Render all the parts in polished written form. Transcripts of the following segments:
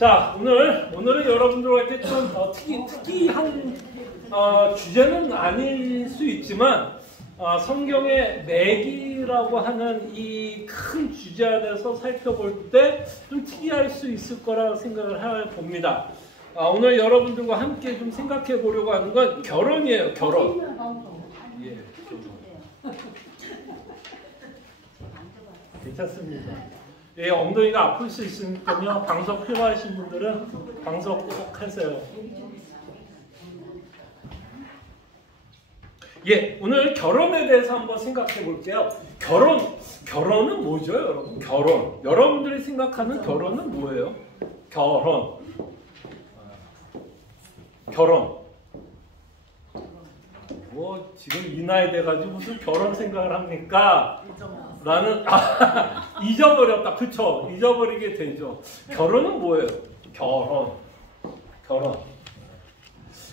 자, 오늘은 여러분들과 이렇게 좀 특이한 주제는 아닐 수 있지만 성경의 매기라고 하는 이 큰 주제 안에서 살펴볼 때 좀 특이할 수 있을 거라 생각을 해봅니다. 오늘 여러분들과 함께 좀 생각해 보려고 하는 건 결혼이에요. 결혼. 예, 괜찮습니다. 예, 엉덩이가 아플 수 있으니까요. 방석 필요하신 분들은 방석 꼭 하세요. 예, 오늘 결혼에 대해서 한번 생각해 볼게요. 결혼은 뭐죠, 여러분? 결혼. 여러분들이 생각하는 결혼은 뭐예요? 결혼. 뭐 지금 이 나이 돼가지고 무슨 결혼 생각을 합니까? 라는 잊어버렸다. 그쵸? 잊어버리게 되죠. 결혼은 뭐예요?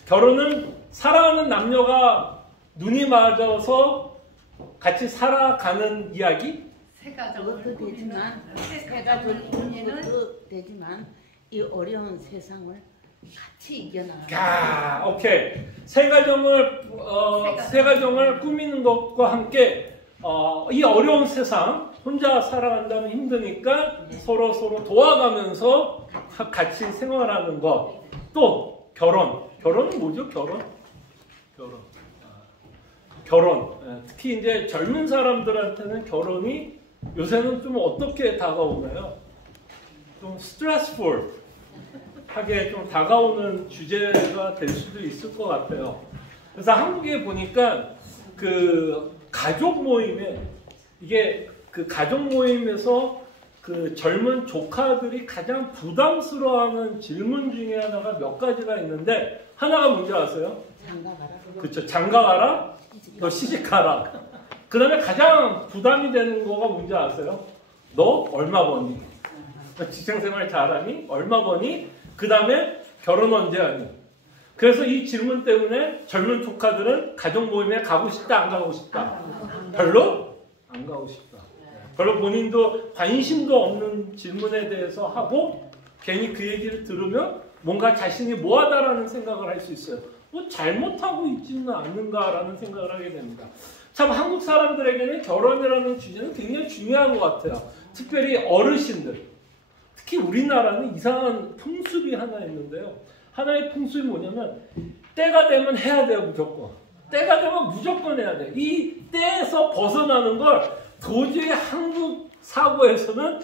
결혼은 사랑하는 남녀가 눈이 맞아서 같이 살아가는 이야기? 그것도 되지만 이 어려운 세상을 같이 이겨나가. 오케이. 새 가정을 꾸미는 것과 함께 이 어려운 세상 혼자 살아간다면 힘드니까 서로 도와가면서 같이 생활하는 것. 또 결혼은 뭐죠? 결혼. 특히 이제 젊은 사람들한테는 결혼이 요새는 좀 어떻게 다가오나요? 좀 스트레스풀 하게 좀 다가오는 주제가 될 수도 있을 것 같아요. 그래서 한국에 보니까 그 가족 모임에 가족 모임에서 그 젊은 조카들이 가장 부담스러워하는 질문 중에 하나가 몇 가지가 있는데 하나가 뭔지 아세요? 장가가라. 그렇죠. 장가가라. 너 시집가라. 그 다음에 가장 부담이 되는 거가 뭔지 아세요? 너 얼마 버니? 직장생활 잘하니? 얼마 버니? 그 다음에 결혼 언제 하니? 그래서 이 질문 때문에 젊은 조카들은 가족 모임에 가고 싶다, 안 가고 싶다? 별로? 안 가고 싶다. 별로 본인도 관심도 없는 질문에 대해서 하고 괜히 그 얘기를 들으면 뭔가 자신이 뭐하다라는 생각을 할 수 있어요. 뭐 잘못하고 있지는 않는가라는 생각을 하게 됩니다. 참 한국 사람들에게는 결혼이라는 주제는 굉장히 중요한 것 같아요. 특별히 어르신들. 특히 우리나라는 이상한 풍습이 하나 있는데요. 하나의 풍습이 뭐냐면 때가 되면 해야 돼요. 무조건. 때가 되면 무조건 해야 돼요. 이 때에서 벗어나는 걸 도저히 한국 사고에서는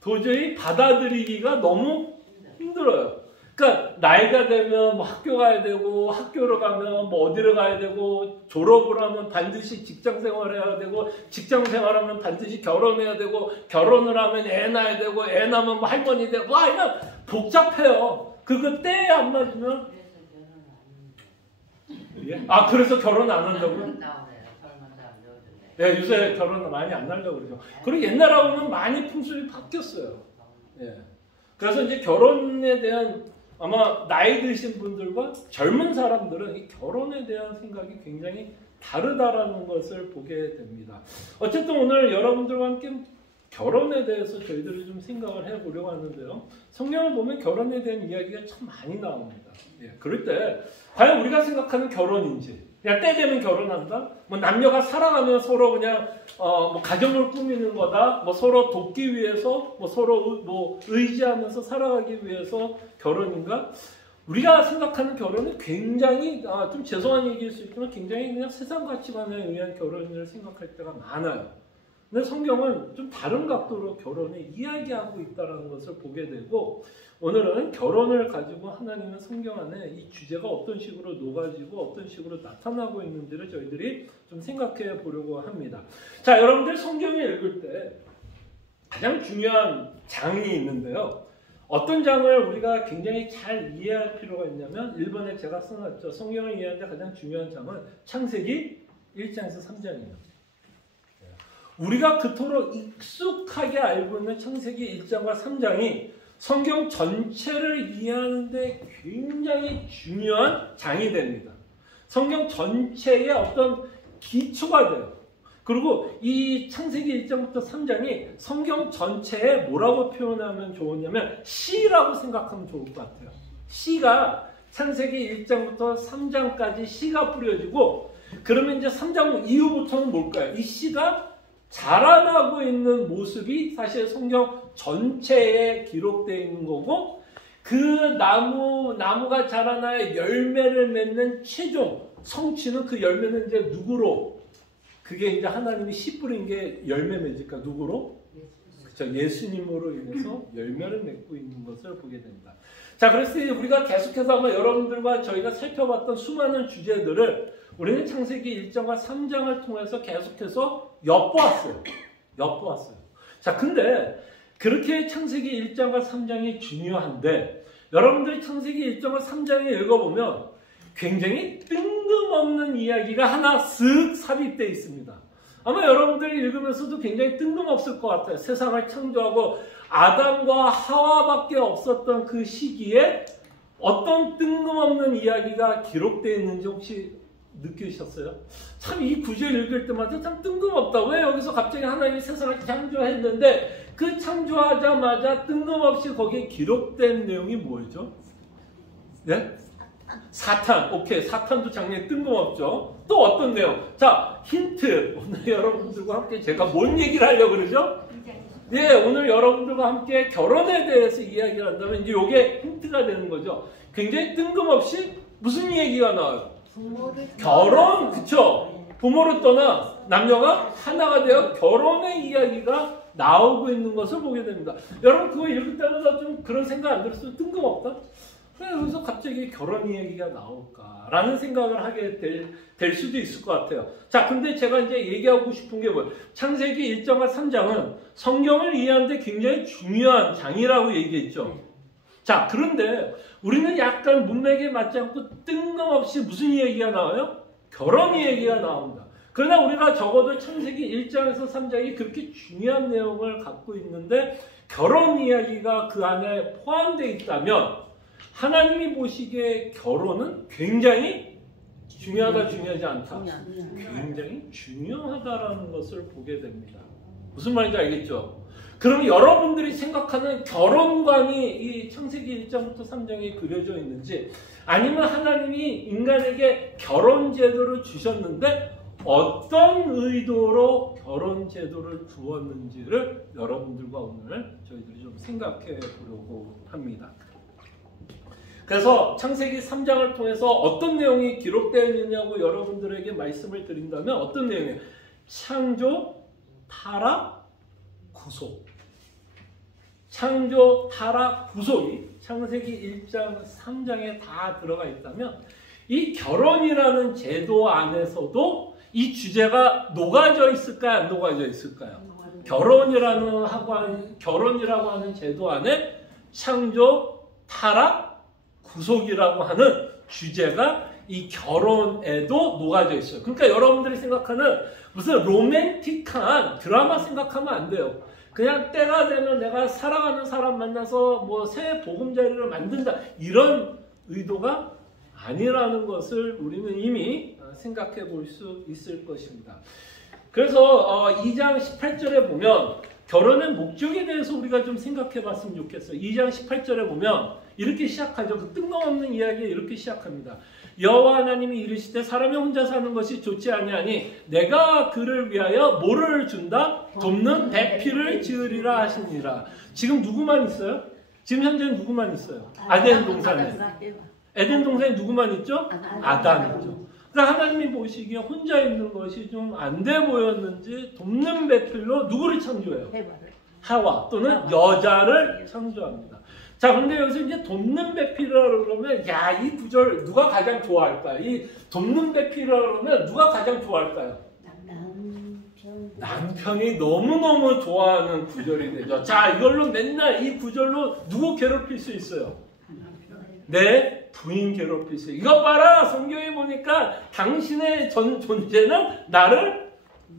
도저히 받아들이기가 너무 힘들어요. 그러니까 나이가 되면 뭐 학교 가야 되고 학교를 가면 뭐 어디를 가야 되고 졸업을 하면 반드시 직장 생활해야 되고 직장 생활하면 반드시 결혼해야 되고 결혼을 하면 애 낳아야 되고 애 낳으면 뭐 할머니 되고 와 이거 복잡해요. 그거 때에 안 맞으면 예? 그래서 결혼 안 한다고요? 네, 요새 결혼 많이 안 하려고 그러죠. 그리고 옛날하고는 많이 풍습이 바뀌었어요. 예. 그래서 이제 결혼에 대한 아마 나이 드신 분들과 젊은 사람들은 이 결혼에 대한 생각이 굉장히 다르다라는 것을 보게 됩니다. 어쨌든 오늘 여러분들과 함께 결혼에 대해서 저희들이 좀 생각을 해보려고 하는데요. 성경을 보면 결혼에 대한 이야기가 참 많이 나옵니다. 예, 그럴 때 과연 우리가 생각하는 결혼인지 그냥 때 되면 결혼한다? 뭐 남녀가 사랑하면 서로 그냥 뭐 가정을 꾸미는 거다. 뭐 서로 돕기 위해서 뭐 서로 의지하면서 살아가기 위해서 결혼인가? 우리가 생각하는 결혼은 굉장히 좀 죄송한 얘기일 수 있지만 굉장히 그냥 세상 가치관에 의한 결혼을 생각할 때가 많아요. 근데 성경은 좀 다른 각도로 결혼을 이야기하고 있다는 것을 보게 되고 오늘은 결혼을 가지고 하나님은 성경 안에 이 주제가 어떤 식으로 녹아지고 어떤 식으로 나타나고 있는지를 저희들이 좀 생각해 보려고 합니다. 자, 여러분들 성경을 읽을 때 가장 중요한 장이 있는데요. 어떤 장을 우리가 굉장히 잘 이해할 필요가 있냐면 1번에 제가 써놨죠. 성경을 이해하는데 가장 중요한 장은 창세기 1장에서 3장이에요. 우리가 그토록 익숙하게 알고 있는 창세기 1장과 3장이 성경 전체를 이해하는 데 굉장히 중요한 장이 됩니다. 성경 전체의 어떤 기초가 돼요. 그리고 이 창세기 1장부터 3장이 성경 전체에 뭐라고 표현하면 좋으냐면 시라고 생각하면 좋을 것 같아요. 시가 창세기 1장부터 3장까지 시가 뿌려지고 그러면 이제 3장 이후부터는 뭘까요? 이 시가 자라나고 있는 모습이 사실 성경 전체에 기록되어 있는 거고 그 나무가 자라나야 열매를 맺는 최종 성취는 그 열매는 이제 누구로? 그게 이제 하나님이 씨 뿌린 게 열매 맺을까? 누구로? 그렇죠. 예수님으로 인해서 열매를 맺고 있는 것을 보게 됩니다. 자, 그래서 우리가 계속해서 아마 여러분들과 저희가 살펴봤던 수많은 주제들을 우리는 창세기 1장과 3장을 통해서 계속해서 엿보았어요. 자, 근데 그렇게 창세기 1장과 3장이 중요한데 여러분들이 창세기 1장과 3장을 읽어보면 굉장히 뜬금없는 이야기가 하나 쓱 삽입되어 있습니다. 아마 여러분들이 읽으면서도 굉장히 뜬금없을 것 같아요. 세상을 창조하고 아담과 하와밖에 없었던 그 시기에 어떤 뜬금없는 이야기가 기록되어 있는지 혹시 느끼셨어요? 참 이 구절 읽을 때마다 참 뜬금없다. 왜 여기서 갑자기 하나님이 세상을 창조했는데 그 창조하자마자 뜬금없이 거기에 기록된 내용이 뭐죠? 네? 사탄. 오케이. 사탄도 장면이 뜬금없죠. 또 어떤 내용? 자, 힌트. 오늘 여러분들과 함께 제가 뭔 얘기를 하려고 그러죠? 네, 오늘 여러분들과 함께 결혼에 대해서 이야기를 한다면 이제 이게 힌트가 되는 거죠. 굉장히 뜬금없이 무슨 얘기가 나와요? 결혼, 그쵸? 부모를 떠나 남녀가 하나가 되어 결혼의 이야기가 나오고 있는 것을 보게 됩니다. 여러분 그거 읽을 때마다 좀 그런 생각 안 들었어요? 뜬금없다? 왜 여기서 갑자기 결혼 이야기가 나올까라는 생각을 하게 될 수도 있을 것 같아요. 자, 근데 제가 이제 얘기하고 싶은 게 뭐예요? 창세기 1장과 3장은 성경을 이해하는데 굉장히 중요한 장이라고 얘기했죠. 자, 그런데 우리는 약간 문맥에 맞지 않고 뜬금없이 무슨 얘기가 나와요? 결혼 얘기가 나옵니다. 그러나 우리가 적어도 창세기 1장에서 3장이 그렇게 중요한 내용을 갖고 있는데 결혼 이야기가 그 안에 포함되어 있다면 하나님이 보시기에 결혼은 굉장히 중요하다, 중요하지 않다? 굉장히 중요하다라는 것을 보게 됩니다. 무슨 말인지 알겠죠? 그럼 여러분들이 생각하는 결혼관이 이 창세기 1장부터 3장에 그려져 있는지 아니면 하나님이 인간에게 결혼 제도를 주셨는데 어떤 의도로 결혼 제도를 두었는지를 여러분들과 오늘 저희들이 좀 생각해 보려고 합니다. 그래서 창세기 3장을 통해서 어떤 내용이 기록되어 있느냐고 여러분들에게 말씀을 드린다면 어떤 내용이에요? 창조, 타락, 구속. 창조, 타락, 구속이 창세기 1장, 3장에 다 들어가 있다면 이 결혼이라는 제도 안에서도 이 주제가 녹아져 있을까요? 안 녹아져 있을까요? 결혼이라고 하는 제도 안에 창조, 타락, 구속이라고 하는 주제가 이 결혼에도 녹아져 있어요. 그러니까 여러분들이 생각하는 무슨 로맨틱한 드라마 생각하면 안 돼요. 그냥 때가 되면 내가 사랑하는 사람 만나서 뭐 새 보금자리를 만든다 이런 의도가 아니라는 것을 우리는 이미 생각해 볼 수 있을 것입니다. 그래서 2장 18절에 보면 결혼의 목적에 대해서 우리가 좀 생각해 봤으면 좋겠어요. 2장 18절에 보면 이렇게 시작하죠. 그 뜬금없는 이야기에 이렇게 시작합니다. 여호와 하나님이 이르시되 사람이 혼자 사는 것이 좋지 아니하니 내가 그를 위하여 뭐를 준다? 돕는 배필을 지으리라 하시니라. 지금 누구만 있어요? 지금 현재는 누구만 있어요? 아덴 동산에. 에덴 동산에 누구만 있죠? 아담 있죠. 그러니까 하나님이 보시기에 혼자 있는 것이 좀 안 돼 보였는지 돕는 배필로 누구를 창조해요? 하와 또는 여자를 창조합니다. 자, 그런데 여기서 이제 돕는 배필이라고 그러면 야, 이 구절 누가 가장 좋아할까요? 이 돕는 배필이라고 그러면 누가 가장 좋아할까요? 남편이 너무너무 좋아하는 구절이 되죠. 자, 이걸로 맨날 이 구절로 누구 괴롭힐 수 있어요? 내 부인 괴롭힐 수 있어요. 이것 봐라, 성경에 보니까 당신의 존재는 나를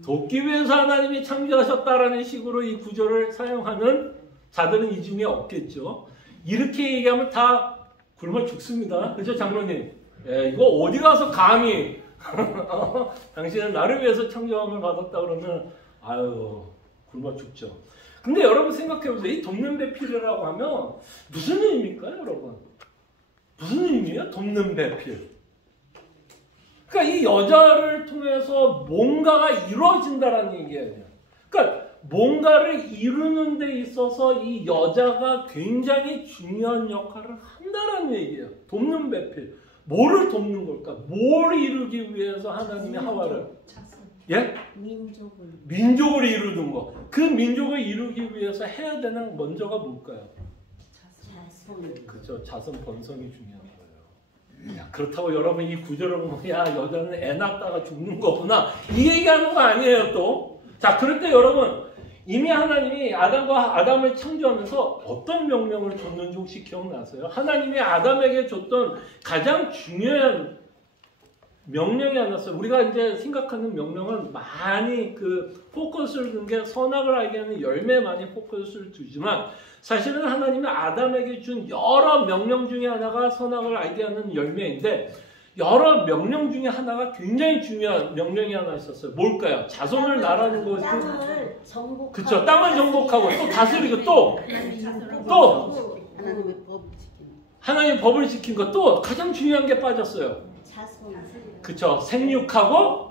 돕기 위해서 하나님이 창조하셨다라는 식으로 이 구절을 사용하는 자들은 이 중에 없겠죠. 이렇게 얘기하면 다 굶어 죽습니다. 그죠, 장로님? 예, 이거 어디 가서 감히 당신은 나를 위해서 창조함을 받았다 그러면 아유 굶어 죽죠. 근데 여러분 생각해보세요. 이 돕는 배필이라고 하면 무슨 의미일까요, 여러분? 무슨 의미예요? 돕는 배필. 그러니까 이 여자를 통해서 뭔가가 이루어진다라는 얘기예요. 그러니까 뭔가를 이루는 데 있어서 이 여자가 굉장히 중요한 역할을 한다라는 얘기예요. 돕는 배필. 뭐를 돕는 걸까? 뭘 이루기 위해서 하나님이 하와를 예? 민족을 이루는 거. 그 민족을 이루기 위해서 해야 되는 먼저가 뭘까요? 그렇죠. 자손 번성이 중요한 거예요. 야, 그렇다고 여러분 이 구절을 보면 야 여자는 애 낳다가 죽는 거구나 이 얘기하는 거 아니에요 또. 자 그럴 때 여러분 이미 하나님이 아담을 창조하면서 어떤 명령을 줬는지 혹시 기억나세요? 하나님이 아담에게 줬던 가장 중요한 명령이 하나 있어요. 우리가 이제 생각하는 명령은 많이 포커스를 둔 게 선악을 알게 하는 열매에 많이 포커스를 두지만 사실은 하나님이 아담에게 준 여러 명령 중에 하나가 선악을 알게 하는 열매인데 여러 명령 중에 하나가 굉장히 중요한 명령이 하나 있었어요. 뭘까요? 자손을 낳으라는 것이 땅을 정복하고 그쵸. 땅을 정복하고 또 다스리고 또 하나님의 법을 지킨 것 또 가장 중요한 게 빠졌어요. 그쵸. 생육하고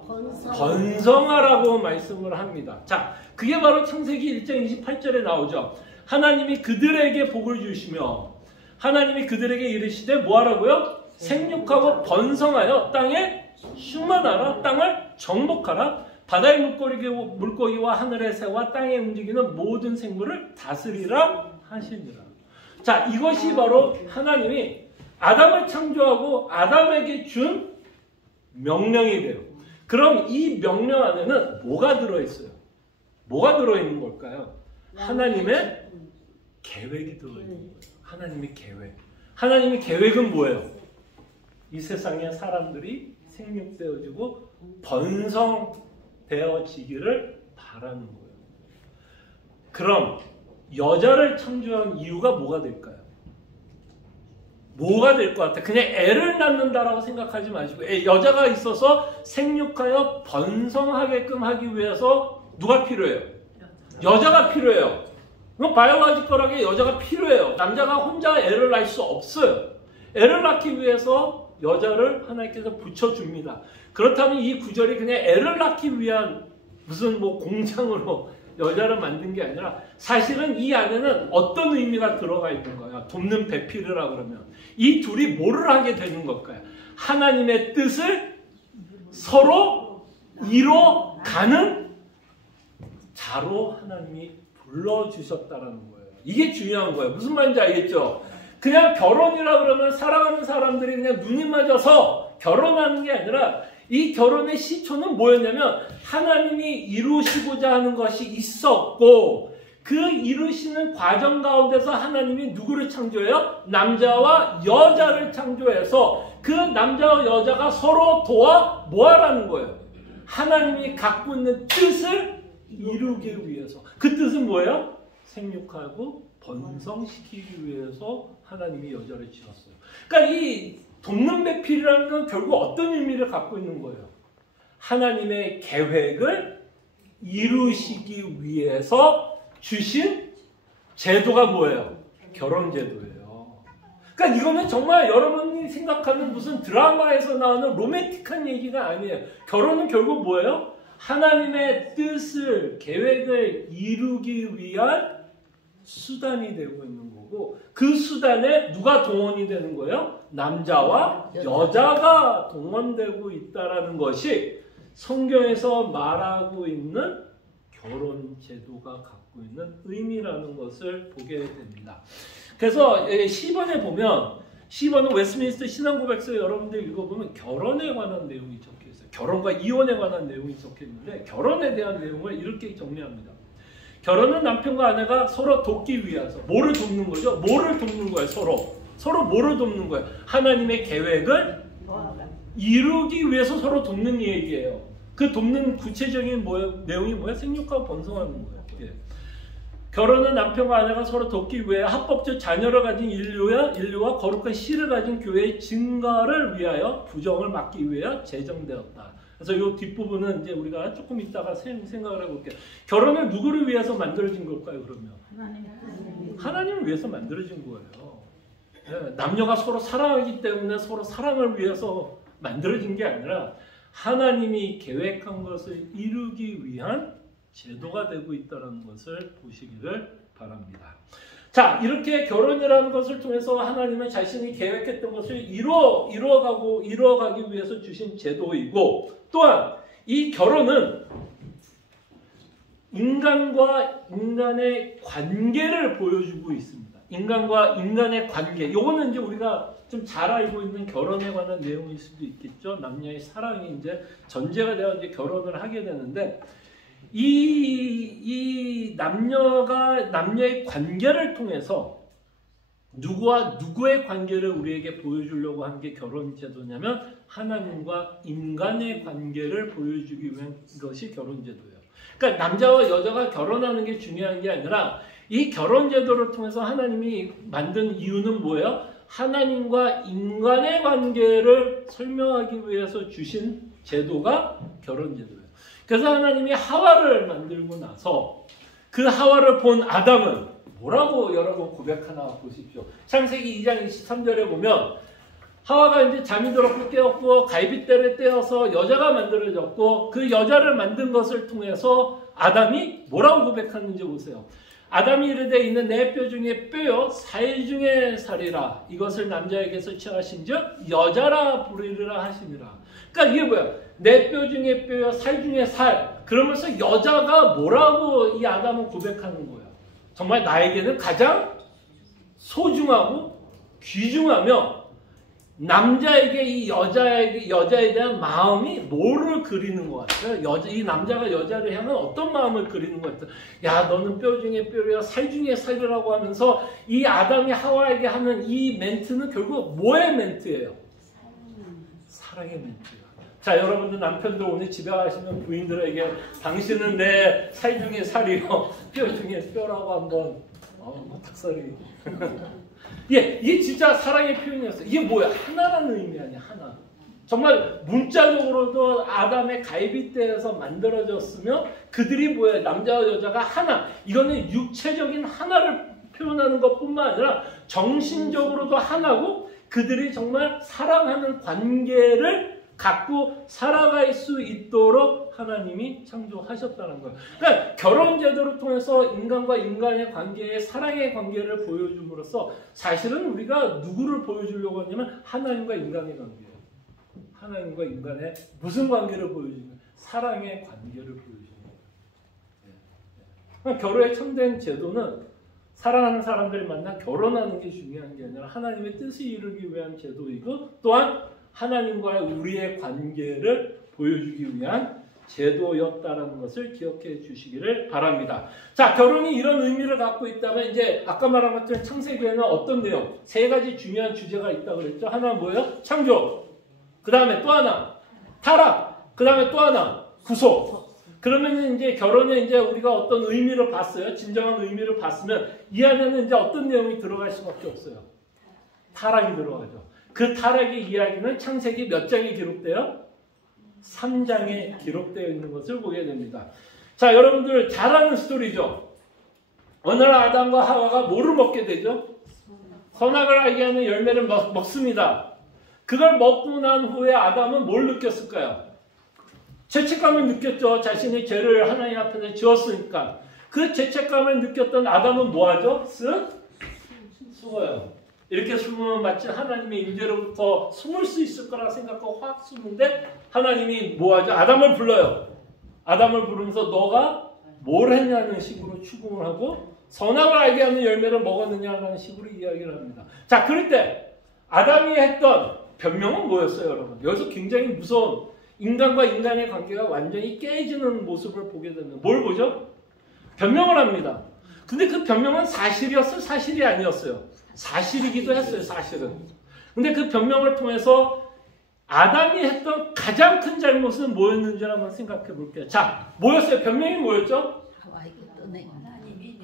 번성하라고 말씀을 합니다. 자, 그게 바로 창세기 1장 28절에 나오죠. 하나님이 그들에게 복을 주시며 하나님이 그들에게 이르시되 뭐하라고요? 생육하고 번성하여 땅에 충만하라. 땅을 정복하라. 바다의 물고기와 하늘의 새와 땅에 움직이는 모든 생물을 다스리라 하시니라. 자, 이것이 바로 하나님이 아담을 창조하고 아담에게 준 명령이 돼요. 그럼 이 명령 안에는 뭐가 들어있어요? 뭐가 들어있는 걸까요? 하나님의 계획이 들어있는 거예요. 하나님의 계획. 하나님의 계획은 뭐예요? 이 세상에 사람들이 생육되어지고 번성되어지기를 바라는 거예요. 그럼 여자를 창조한 이유가 뭐가 될까요? 뭐가 될 것 같아요? 그냥 애를 낳는다라고 생각하지 마시고 여자가 있어서 생육하여 번성하게끔 하기 위해서 누가 필요해요? 여자가 필요해요. 바이올로지컬하게 여자가 필요해요. 남자가 혼자 애를 낳을 수 없어요. 애를 낳기 위해서 여자를 하나님께서 붙여줍니다. 그렇다면 이 구절이 그냥 애를 낳기 위한 무슨 공장으로 여자를 만든 게 아니라 사실은 이 안에는 어떤 의미가 들어가 있는 거야. 돕는 배필이라 그러면 이 둘이 뭐를 하게 되는 걸까요? 하나님의 뜻을 서로 이뤄가는 자로 하나님이 불러주셨다는 거예요. 이게 중요한 거예요. 무슨 말인지 알겠죠? 그냥 결혼이라 그러면 살아가는 사람들이 그냥 눈이 맞아서 결혼하는 게 아니라 이 결혼의 시초는 뭐였냐면 하나님이 이루시고자 하는 것이 있었고 그 이루시는 과정 가운데서 하나님이 누구를 창조해요? 남자와 여자를 창조해서 그 남자와 여자가 서로 도와 뭐하라는 거예요? 하나님이 갖고 있는 뜻을 이루기 위해서. 그 뜻은 뭐예요? 생육하고 번성시키기 위해서 하나님이 여자를 지었어요. 그러니까 이 돕는 배필이라는 건 결국 어떤 의미를 갖고 있는 거예요? 하나님의 계획을 이루시기 위해서 주신 제도가 뭐예요? 결혼제도예요. 그러니까 이거는 정말 여러분이 생각하는 무슨 드라마에서 나오는 로맨틱한 얘기가 아니에요. 결혼은 결국 뭐예요? 하나님의 뜻을, 계획을 이루기 위한 수단이 되고 있는 거고 그 수단에 누가 동원이 되는 거예요? 남자와 여자가 동원되고 있다는 것이 성경에서 말하고 있는 결혼 제도가 갖고 있는 의미라는 것을 보게 됩니다. 그래서 10번에 보면 10번은 웨스트민스터 신앙고백서 여러분들 읽어보면 결혼에 관한 내용이 적혀 있어요. 결혼과 이혼에 관한 내용이 적혀 있는데 결혼에 대한 내용을 이렇게 정리합니다. 결혼은 남편과 아내가 서로 돕기 위해서 뭐를 돕는 거죠? 뭐를 돕는 거예요? 서로 뭐를 돕는 거예요? 하나님의 계획을 이루기 위해서 서로 돕는 얘기예요. 그 돕는 구체적인 내용이 뭐예요? 생육하고 번성하는 거예요. 예. 결혼은 남편과 아내가 서로 돕기 위해 합법적 자녀를 가진 인류와 거룩한 씨를 가진 교회의 증가를 위하여 부정을 막기 위하여 제정되었다. 그래서 이 뒷부분은 이제 우리가 조금 이따가 생각을 해볼게요. 결혼은 누구를 위해서 만들어진 걸까요, 그러면? 하나님을 위해서 만들어진 거예요. 네, 남녀가 서로 사랑하기 때문에 서로 사랑을 위해서 만들어진 게 아니라 하나님이 계획한 것을 이루기 위한 제도가 되고 있다는 것을 보시기를 바랍니다. 자, 이렇게 결혼이라는 것을 통해서 하나님은 자신이 계획했던 것을 이루어가기 위해서 주신 제도이고, 또한 이 결혼은 인간과 인간의 관계를 보여주고 있습니다. 인간과 인간의 관계. 요거는 이제 우리가 좀 잘 알고 있는 결혼에 관한 내용일 수도 있겠죠. 남녀의 사랑이 이제 전제가 되어 이제 결혼을 하게 되는데, 이 남녀의 관계를 통해서 누구와 누구의 관계를 우리에게 보여주려고 한 게 결혼 제도냐면 하나님과 인간의 관계를 보여주기 위한 것이 결혼 제도예요. 그러니까 남자와 여자가 결혼하는 게 중요한 게 아니라 이 결혼 제도를 통해서 하나님이 만든 이유는 뭐예요? 하나님과 인간의 관계를 설명하기 위해서 주신 제도가 결혼 제도예요. 그래서 하나님이 하와를 만들고 나서 그 하와를 본 아담은 뭐라고 여러분 고백하나 보십시오. 창세기 2장 23절에 보면 하와가 이제 잠이 들었고 깨었고 갈빗대를 떼어서 여자가 만들어졌고 그 여자를 만든 것을 통해서 아담이 뭐라고 고백하는지 보세요. 아담이 이르되 이는 내 뼈 중에 뼈요 살 중에 살이라 이것을 남자에게서 취하신즉 여자라 부르리라 하시니라. 그러니까 이게 뭐야? 내 뼈 중에 뼈요 살 중에 살. 그러면서 여자가 뭐라고 이 아담은 고백하는 거예요. 정말 나에게는 가장 소중하고 귀중하며 남자에게 이 여자에 대한 마음이 뭐를 그리는 것 같아요? 이 남자가 여자를 향한 어떤 마음을 그리는 것 같아요? 야, 너는 뼈 중에 뼈야, 살 중에 살이라고 하면서 이 아담이 하와에게 하는 이 멘트는 결국 뭐의 멘트예요? 사랑의 멘트예요. 자, 여러분들 남편들 오늘 집에 가시면 부인들에게 당신은 내 살 중에 살이요, 뼈 중에 뼈라고 한번 닭살이. 이게 진짜 사랑의 표현이었어요. 이게 뭐야? 하나라는 의미 아니야, 하나. 정말 문자적으로도 아담의 갈빗대에서 만들어졌으며 그들이 뭐야? 남자와 여자가 하나. 이거는 육체적인 하나를 표현하는 것뿐만 아니라 정신적으로도 하나고 그들이 정말 사랑하는 관계를 갖고 살아갈 수 있도록 하나님이 창조하셨다는 거예요. 그러니까 결혼 제도를 통해서 인간과 인간의 관계에 사랑의 관계를 보여줌으로써 사실은 우리가 누구를 보여주려고 하냐면 하나님과 인간의 관계예요. 하나님과 인간의 무슨 관계를 보여주냐면 사랑의 관계를 보여주는 거예요. 그러니까 결혼에 참된 제도는 사랑하는 사람들이 만나 결혼하는 게 중요한 게 아니라 하나님의 뜻을 이루기 위한 제도이고 또한 하나님과의 우리의 관계를 보여주기 위한 제도였다라는 것을 기억해 주시기를 바랍니다. 자, 결혼이 이런 의미를 갖고 있다면 이제 아까 말한 것처럼 창세기에는 어떤 내용? 세 가지 중요한 주제가 있다고 그랬죠. 하나는 뭐예요? 창조. 그 다음에 또 하나 타락. 그 다음에 또 하나 구속. 그러면 이제 결혼에 이제 우리가 어떤 의미를 봤어요. 진정한 의미를 봤으면 이 안에는 이제 어떤 내용이 들어갈 수밖에 없어요. 타락이 들어가죠. 그 타락의 이야기는 창세기 몇 장에 기록돼요? 3장에 기록되어 있는 것을 보게 됩니다. 자, 여러분들 잘 아는 스토리죠. 어느 날 아담과 하와가 뭐를 먹게 되죠? 선악을 알게 하는 열매를 먹습니다. 그걸 먹고 난 후에 아담은 뭘 느꼈을까요? 죄책감을 느꼈죠. 자신의 죄를 하나님 앞에서 지었으니까. 그 죄책감을 느꼈던 아담은 뭐하죠? 숨어요. 이렇게 숨으면 마치 하나님의 임재로부터 숨을 수 있을 거라 생각하고 확 숨는데 하나님이 뭐하죠? 아담을 불러요. 아담을 부르면서 너가 뭘 했냐는 식으로 추궁을 하고 선악을 알게 하는 열매를 먹었느냐라는 식으로 이야기를 합니다. 자, 그럴 때 아담이 했던 변명은 뭐였어요, 여러분? 여기서 굉장히 무서운 인간과 인간의 관계가 완전히 깨지는 모습을 보게 됩니다. 뭘 보죠? 변명을 합니다. 근데 그 변명은 사실이었어요? 사실이 아니었어요? 사실이기도 했어요, 사실은. 근데 그 변명을 통해서 아담이 했던 가장 큰 잘못은 뭐였는지 한번 생각해 볼게요. 자, 뭐였어요? 변명이 뭐였죠?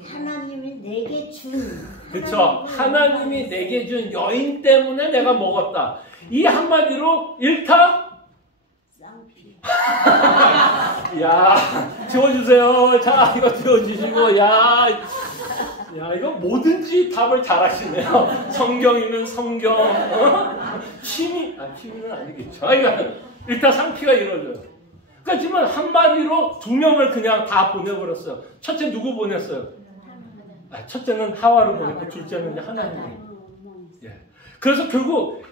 하나님이 내게 준. 그렇죠. 하나님이 내게 준 여인 때문에 내가 먹었다. 이 한마디로 일타 쌍피. 야, 지워주세요. 자, 이거 지워주시고, 야, 이거 뭐든지 답을 잘하시네요. 성경이면 성경, 취미는 아니겠죠. 그러니까 일단 상피가 이루어져요. 그러니까 지금 한마디로 두 명을 그냥 다 보내버렸어요. 첫째 누구 보냈어요? 첫째는 하와를 보냈고, 둘째는 이제 하나님을. 예. 그래서 결국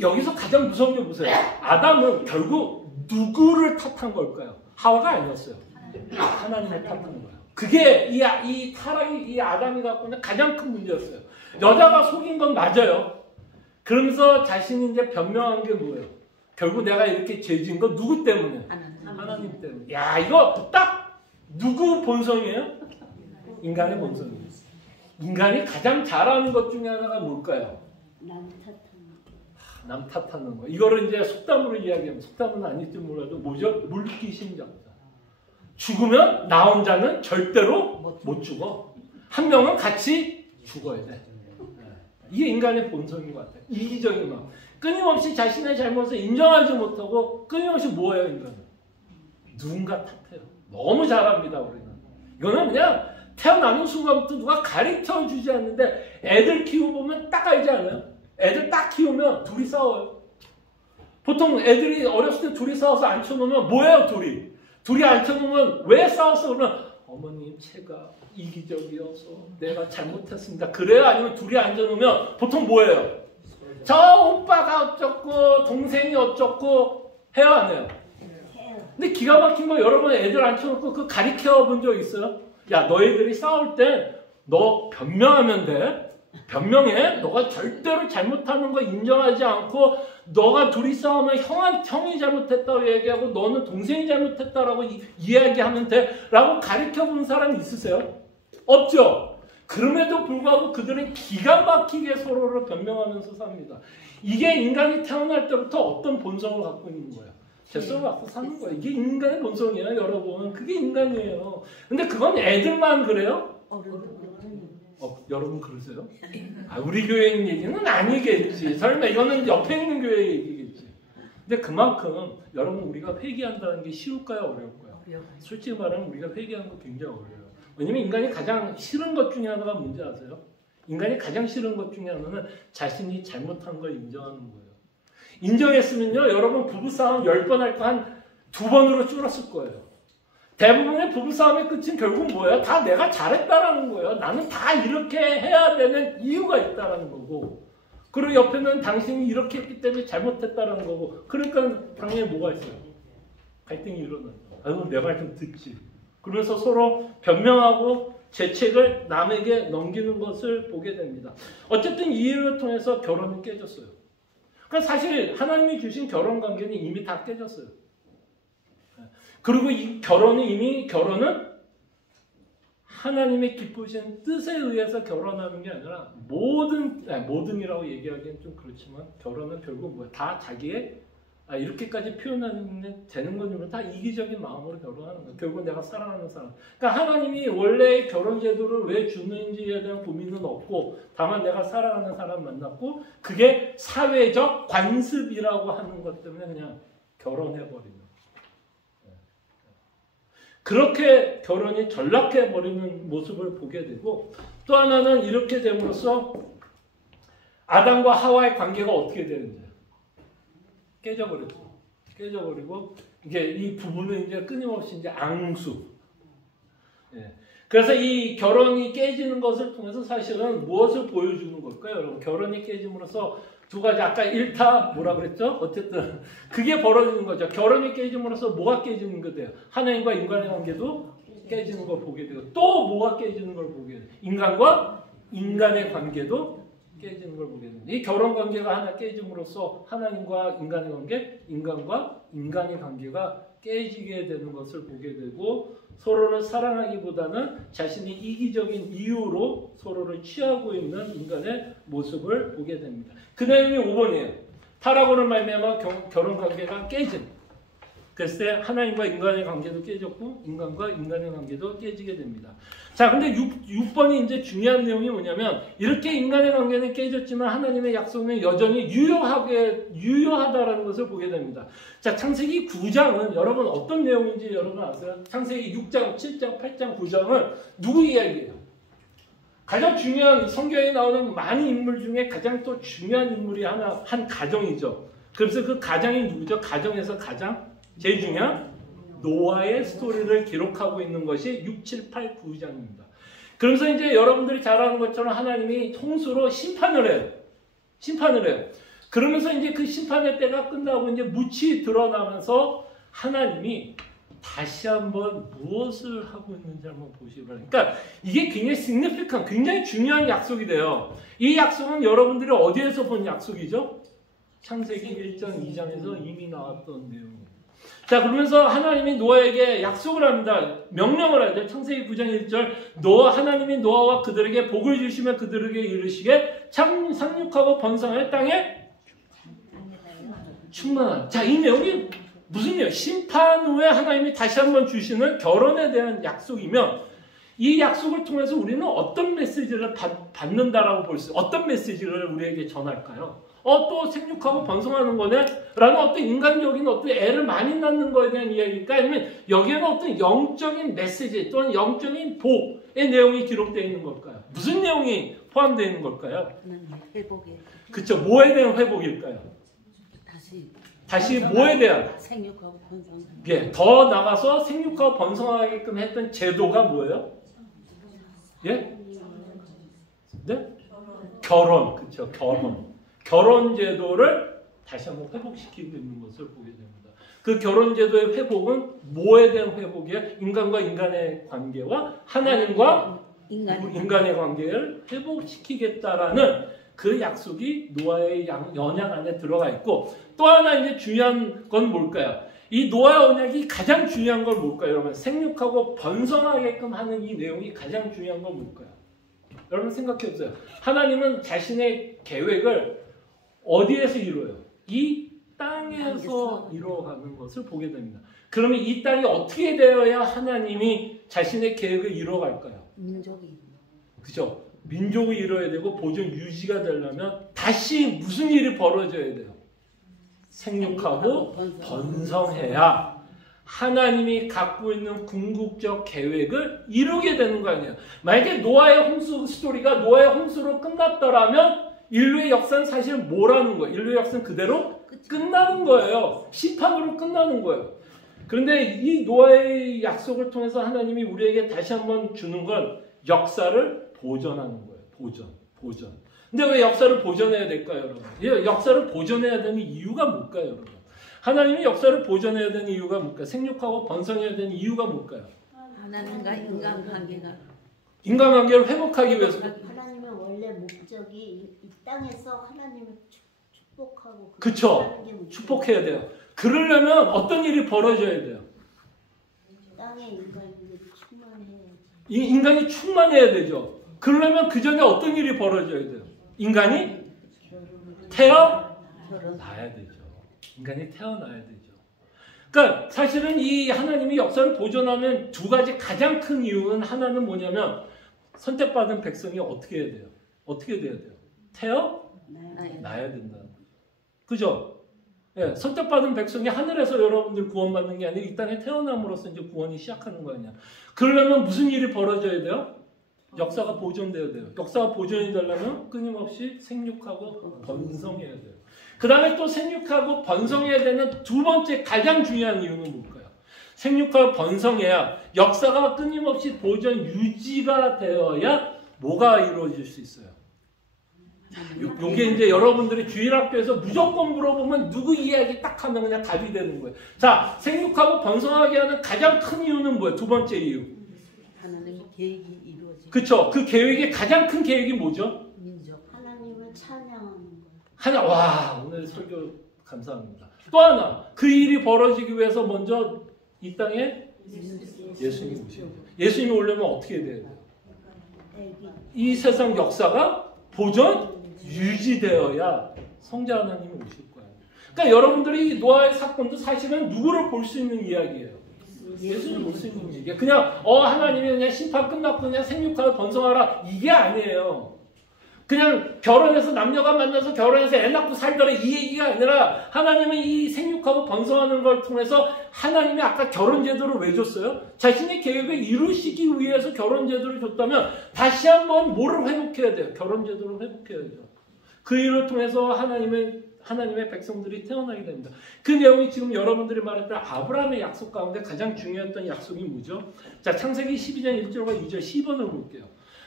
여기서 가장 무서운 게 뭐세요? 아담은 결국 누구를 탓한 걸까요? 하와가 아니었어요. 하나님을 탓한 거예요. 그게 이 타락이 이 아담이 갖고 있는 가장 큰 문제였어요. 여자가 속인 건 맞아요. 그러면서 자신이 이제 변명한 게 뭐예요? 결국 내가 이렇게 죄진 건 누구 때문에? 하나님 때문에. 야, 이거 딱 누구 본성이에요? 인간의 본성이에요. 인간이 가장 잘하는 것 중에 하나가 뭘까요? 남 탓하는 거. 이거를 이제 속담으로 이야기하면, 속담은 아닐지 몰라도 뭐죠? 물귀신정사. 죽으면 나 혼자는 절대로 못 죽어. 한 명은 같이 죽어야 돼. 이게 인간의 본성인 것 같아요. 이기적인 마음. 끊임없이 자신의 잘못을 인정하지 못하고 끊임없이 뭐예요, 인간은? 누군가 탓해요. 너무 잘합니다, 우리는. 이거는 그냥 태어나는 순간부터 누가 가르쳐 주지 않는데 애들 키워보면 딱 알지 않아요? 애들 딱 키우면 둘이 싸워요. 보통 애들이 어렸을 때 둘이 싸워서 앉혀놓으면 뭐예요, 둘이? 둘이 앉혀놓으면 왜 싸웠어? 그러면 어머님 제가 이기적이어서 내가 잘못했습니다. 그래요? 아니면 둘이 앉아놓으면 보통 뭐예요? 저 오빠가 어쩌고 동생이 어쩌고 해요, 안 해요? 근데 기가 막힌 거 여러분 애들 앉혀놓고 그 가리켜 본 적 있어요? 야, 너희들이 싸울 때 너 변명하면 돼. 변명해. 너가 절대로 잘못하는 거 인정하지 않고 너가 둘이 싸우면 형이 잘못했다고 얘기하고 너는 동생이 잘못했다라고 이야기하면 돼. 라고 가르쳐본 사람 있으세요? 없죠? 그럼에도 불구하고 그들은 기가 막히게 서로를 변명하면서 삽니다. 이게 인간이 태어날 때부터 어떤 본성을 갖고 있는 거예요? 죄성을 갖고 사는 거예요. 이게 인간의 본성이에요, 여러분. 그게 인간이에요. 근데 그건 애들만 그래요? 여러분 그러세요? 우리 교회 있는 얘기는 아니겠지. 설마 이거는 옆에 있는 교회 얘기겠지. 근데 그만큼 여러분 우리가 회개한다는 게 쉬울까요? 어려울까요? 솔직히 말하면 우리가 회개하는 거 굉장히 어려워요. 왜냐면 인간이 가장 싫은 것 중에 하나가 뭔지 아세요? 인간이 가장 싫은 것 중에 하나는 자신이 잘못한 걸 인정하는 거예요. 인정했으면요, 여러분 부부싸움 10번 할 거 한 2번으로 줄었을 거예요. 대부분의 부부싸움의 끝은 결국 뭐예요? 다 내가 잘했다라는 거예요. 나는 다 이렇게 해야 되는 이유가 있다라는 거고, 그리고 옆에는 당신이 이렇게 했기 때문에 잘못했다라는 거고, 그러니까 당연히 뭐가 있어요? 갈등이 일어나죠. 내 말 좀 듣지. 그러면서 서로 변명하고 죄책을 남에게 넘기는 것을 보게 됩니다. 어쨌든 이 일을 통해서 결혼이 깨졌어요. 그러니까 사실 하나님이 주신 결혼 관계는 이미 다 깨졌어요. 그리고 이 결혼은 하나님의 기쁘신 뜻에 의해서 결혼하는 게 아니라 모든이라고 얘기하기엔 좀 그렇지만 결혼은 결국 뭐야? 다 자기의 이렇게까지 표현하는 되는 건지는 다 이기적인 마음으로 결혼하는 거예요. 결국 내가 사랑하는 사람. 그러니까 하나님이 원래 결혼 제도를 왜 주는지에 대한 고민은 없고, 다만 내가 사랑하는 사람 만났고, 그게 사회적 관습이라고 하는 것 때문에 그냥 결혼해버리는. 그렇게 결혼이 전락해버리는 모습을 보게 되고, 또 하나는 이렇게 됨으로써 아담과 하와의 관계가 어떻게 되는지 깨져버렸죠. 깨져버리고 이게 이 부부는 이제 끊임없이 이제 앙수. 예. 그래서 이 결혼이 깨지는 것을 통해서 사실은 무엇을 보여주는 걸까요, 여러분? 결혼이 깨짐으로써 두 가지, 아까 일타 뭐라 그랬죠? 어쨌든 그게 벌어지는 거죠. 결혼이 깨짐으로써 뭐가 깨지는 거예요? 하나님과 인간의 관계도 깨지는 걸 보게 되고, 또 뭐가 깨지는 걸 보게 돼요? 인간과 인간의 관계도 깨지는 걸 보게 됩니다. 이 결혼 관계가 하나 깨짐으로써 하나님과 인간의 관계, 인간과 인간의 관계가 깨지게 되는 것을 보게 되고, 서로를 사랑하기보다는 자신이 이기적인 이유로 서로를 취하고 있는 인간의 모습을 보게 됩니다. 그 내용이 5번이에요. 타락으로 말미암아 결혼 관계가 깨짐. 그랬을 때 하나님과 인간의 관계도 깨졌고 인간과 인간의 관계도 깨지게 됩니다. 자, 근데 6번이 이제 중요한 내용이 뭐냐면 이렇게 인간의 관계는 깨졌지만 하나님의 약속은 여전히 유효하다라는 것을 보게 됩니다. 자, 창세기 9장은 여러분 어떤 내용인지 여러분 아세요? 창세기 6장, 7장, 8장, 9장은 누구 이야기예요? 가장 중요한 성경에 나오는 많은 인물 중에 가장 또 중요한 인물이 한 가정이죠. 그래서 그 가장이 누구죠? 가정에서 가장 제일 중요한 노아의 스토리를 기록하고 있는 것이 6, 7, 8, 9장입니다. 그러면서 이제 여러분들이 잘 아는 것처럼 하나님이 홍수로 심판을 해요. 그러면서 이제 그 심판의 때가 끝나고 이제 묻이 드러나면서 하나님이 다시 한번 무엇을 하고 있는지 한번 보시기 바랍니다. 그러니까 이게 굉장히 significant, 굉장히 중요한 약속이 돼요. 이 약속은 여러분들이 어디에서 본 약속이죠? 창세기 1장, 2장에서 이미 나왔던 내용이에요. 자, 그러면서 하나님이 노아에게 약속을 합니다. 명령을 하죠. 창세기 9장 1절 하나님이 노아와 그들에게 복을 주시며 그들에게 이르시게 상륙하고 번성할 땅에 충만한. 자, 이 내용이 무슨 내용? 심판 후에 하나님이 다시 한번 주시는 결혼에 대한 약속이면 이 약속을 통해서 우리는 어떤 메시지를 받는다라고 볼 수, 어떤 메시지를 우리에게 전할까요? 또 생육하고 번성하는 거네? 라는 어떤 인간적인 어떤 애를 많이 낳는 거에 대한 이야기일까? 아니면 여기에는 어떤 영적인 메시지 또는 영적인 복의 내용이 기록되어 있는 걸까요? 무슨 내용이 포함되어 있는 걸까요? 회복에. 그쵸. 뭐에 대한 회복일까요? 다시 뭐에 대한? 생육하고 번성. 예, 더 나가서 생육하고 번성하게끔 했던 제도가 뭐예요? 예? 네? 결혼. 그쵸. 결혼 제도를 다시 한번 회복시키고 있는 것을 보게 됩니다. 그 결혼 제도의 회복은 뭐에 대한 회복이에요? 인간과 인간의 관계와 하나님과 인간의 관계를 회복시키겠다라는 그 약속이 노아의 언약 안에 들어가 있고, 또 하나 이제 중요한 건 뭘까요? 이 노아의 언약이 가장 중요한 건 뭘까요? 여러분, 생육하고 번성하게끔 하는 이 내용이 가장 중요한 건 뭘까요? 여러분 생각해 보세요. 하나님은 자신의 계획을 어디에서 이루어요? 이 땅에서 이루어가는 것을 보게 됩니다. 그러면 이 땅이 어떻게 되어야 하나님이 자신의 계획을 이루어갈까요? 민족이. 그죠? 민족이 이루어야 되고 보존 유지가 되려면 다시 무슨 일이 벌어져야 돼요? 생육하고 번성해야 하나님이 갖고 있는 궁극적 계획을 이루게 되는 거 아니에요. 만약에 노아의 홍수 스토리가 노아의 홍수로 끝났더라면 인류의 역사는 사실 뭐라는 거예요? 인류의 역사는 그대로 끝나는 거예요. 심판으로 끝나는 거예요. 그런데 이 노아의 약속을 통해서 하나님이 우리에게 다시 한번 주는 건 역사를 보존하는 거예요. 보존. 근데 왜 역사를 보존해야 될까요, 여러분? 역사를 보존해야 되는 이유가 뭘까요, 여러분? 하나님이 역사를 보존해야 되는 이유가 뭘까요? 생육하고 번성해야 되는 이유가 뭘까요? 하나님과 인간관계를 회복하기 위해서. 하나님의 원래 목적이 이 땅에서 하나님을 축복하고 그쵸. 축복해야 돼요. 그러려면 어떤 일이 벌어져야 돼요? 땅에 인간들이 충만해야지. 인간이 충만해야 되죠. 그러려면 그 전에 어떤 일이 벌어져야 돼요? 인간이 태어나야 되죠. 인간이 태어나야 되죠. 그러니까 사실은 이 하나님이 역사를 보존하는 두 가지 가장 큰 이유는 하나는 뭐냐면 선택받은 백성이 어떻게 해야 돼요? 어떻게 돼야 돼요? 태어나야 된다는 거죠. 그죠? 예, 선택받은 백성이 하늘에서 여러분들 구원받는 게 아니라 이 땅에 태어남으로써 이제 구원이 시작하는 거 아니야. 그러려면 무슨 일이 벌어져야 돼요? 역사가 보존돼야 돼요. 역사가 보존이 되려면 끊임없이 생육하고 번성해야 돼요. 그 다음에 또 생육하고 번성해야 되는 두 번째 가장 중요한 이유는 뭘까요? 생육하고 번성해야 역사가 끊임없이 보존 유지가 되어야 뭐가 이루어질 수 있어요? 요게 이제 여러분들이 주일학교에서 무조건 물어보면 누구 이야기 딱 하면 그냥 답이 되는 거예요. 자, 생육하고 번성하게 하는 가장 큰 이유는 뭐예요? 두 번째 이유. 하나님의 계획이 이루어지고. 그렇죠. 그 계획의 가장 큰 계획이 뭐죠? 민족. 하나님을 찬양하는 거. 와, 오늘 설교 감사합니다. 또 하나, 그 일이 벌어지기 위해서 먼저 이 땅에 예수님이 오셔야 돼요. 예수님이 오려면 어떻게 돼야 돼요? 이 세상 역사가 보존 유지되어야 성자 하나님이 오실 거예요. 그러니까 여러분들이 노아의 사건도 사실은 누구를 볼 수 있는 이야기예요. 예수를 볼 수 있는 얘기예요. 그냥 하나님이 그냥 심판 끝났고 그냥 생육하고 번성하라 이게 아니에요. 그냥 결혼해서 남녀가 만나서 결혼해서 애 낳고 살더라 이 얘기가 아니라 하나님은 이 생육하고 번성하는 걸 통해서 하나님이 아까 결혼제도를 왜 줬어요? 자신의 계획을 이루시기 위해서 결혼제도를 줬다면 다시 한번 뭐를 회복해야 돼요? 결혼제도를 회복해야죠. 그 일을 통해서 하나님의 백성들이 태어나게 됩니다. 그 내용이 지금 여러분들이 말했던 아브라함의 약속 가운데 가장 중요했던 약속이 뭐죠? 자, 창세기 12장 1절과 2절 10번을 볼게요.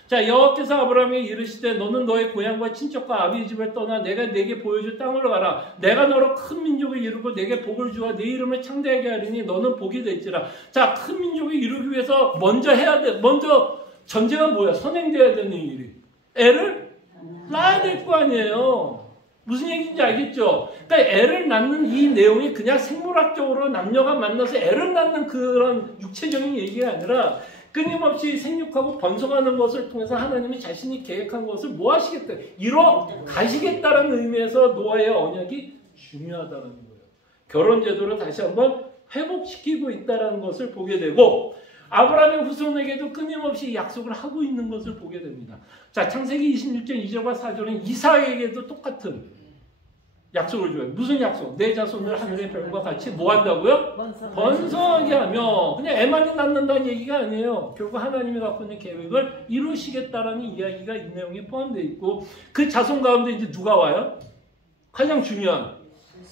자, 여호와께서 아브라함에게 이르시되 너는 너의 고향과 친척과 아비의 집을 떠나 내가 네게 보여줄 땅으로 가라. 내가 너로 큰 민족을 이루고 네게 복을 주어 네 이름을 창대하게 하리니 너는 복이 될지라. 자, 큰 민족을 이루기 위해서 먼저 전제가 뭐야? 선행돼야 되는 일이. 애를 낳아야 될 거 아니에요. 무슨 얘기인지 알겠죠? 그러니까 애를 낳는 이 내용이 그냥 생물학적으로 남녀가 만나서 애를 낳는 그런 육체적인 얘기가 아니라 끊임없이 생육하고 번성하는 것을 통해서 하나님이 자신이 계획한 것을 뭐 하시겠다? 이뤄 가시겠다는 의미에서 노아의 언약이 중요하다는 거예요. 결혼제도를 다시 한번 회복시키고 있다는 것을 보게 되고 아브라함의 후손에게도 끊임없이 약속을 하고 있는 것을 보게 됩니다. 자, 창세기 26장 2절과 4절은 이삭에게도 똑같은 약속을 줘요. 무슨 약속? 내 자손을 하늘의 별과 같이 뭐 한다고요? 번성하게 하며 그냥 애만이 낳는다는 얘기가 아니에요. 결국 하나님이 갖고 있는 계획을 이루시겠다라는 이야기가 이 내용에 포함되어 있고 그 자손 가운데 이제 누가 와요? 가장 중요한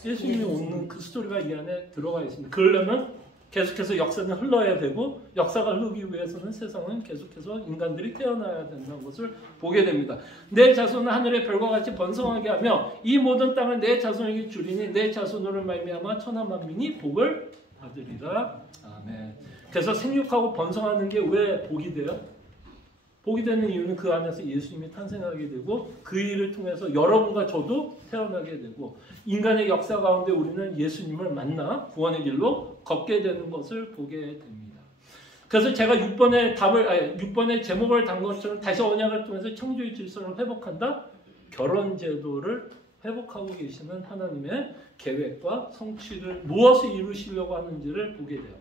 예수님이 오는 그 스토리가 이 안에 들어가 있습니다. 그러려면 계속해서 역사는 흘러야 되고 역사가 흐르기 위해서는 세상은 계속해서 인간들이 태어나야 된다는 것을 보게 됩니다. 내 자손은 하늘의 별과 같이 번성하게 하며 이 모든 땅을 내 자손에게 주리니 내 자손으로 말미암아 천하 만민이 복을 받으리라. 아멘. 그래서 생육하고 번성하는 게 왜 복이 돼요? 복이 되는 이유는 그 안에서 예수님이 탄생하게 되고 그 일을 통해서 여러분과 저도 태어나게 되고 인간의 역사 가운데 우리는 예수님을 만나 구원의 길로 걷게 되는 것을 보게 됩니다. 그래서 제가 6번의 제목을 단 것처럼 다시 언약을 통해서 창조의 질서를 회복한다. 결혼 제도를 회복하고 계시는 하나님의 계획과 성취를 무엇을 이루시려고 하는지를 보게 돼요.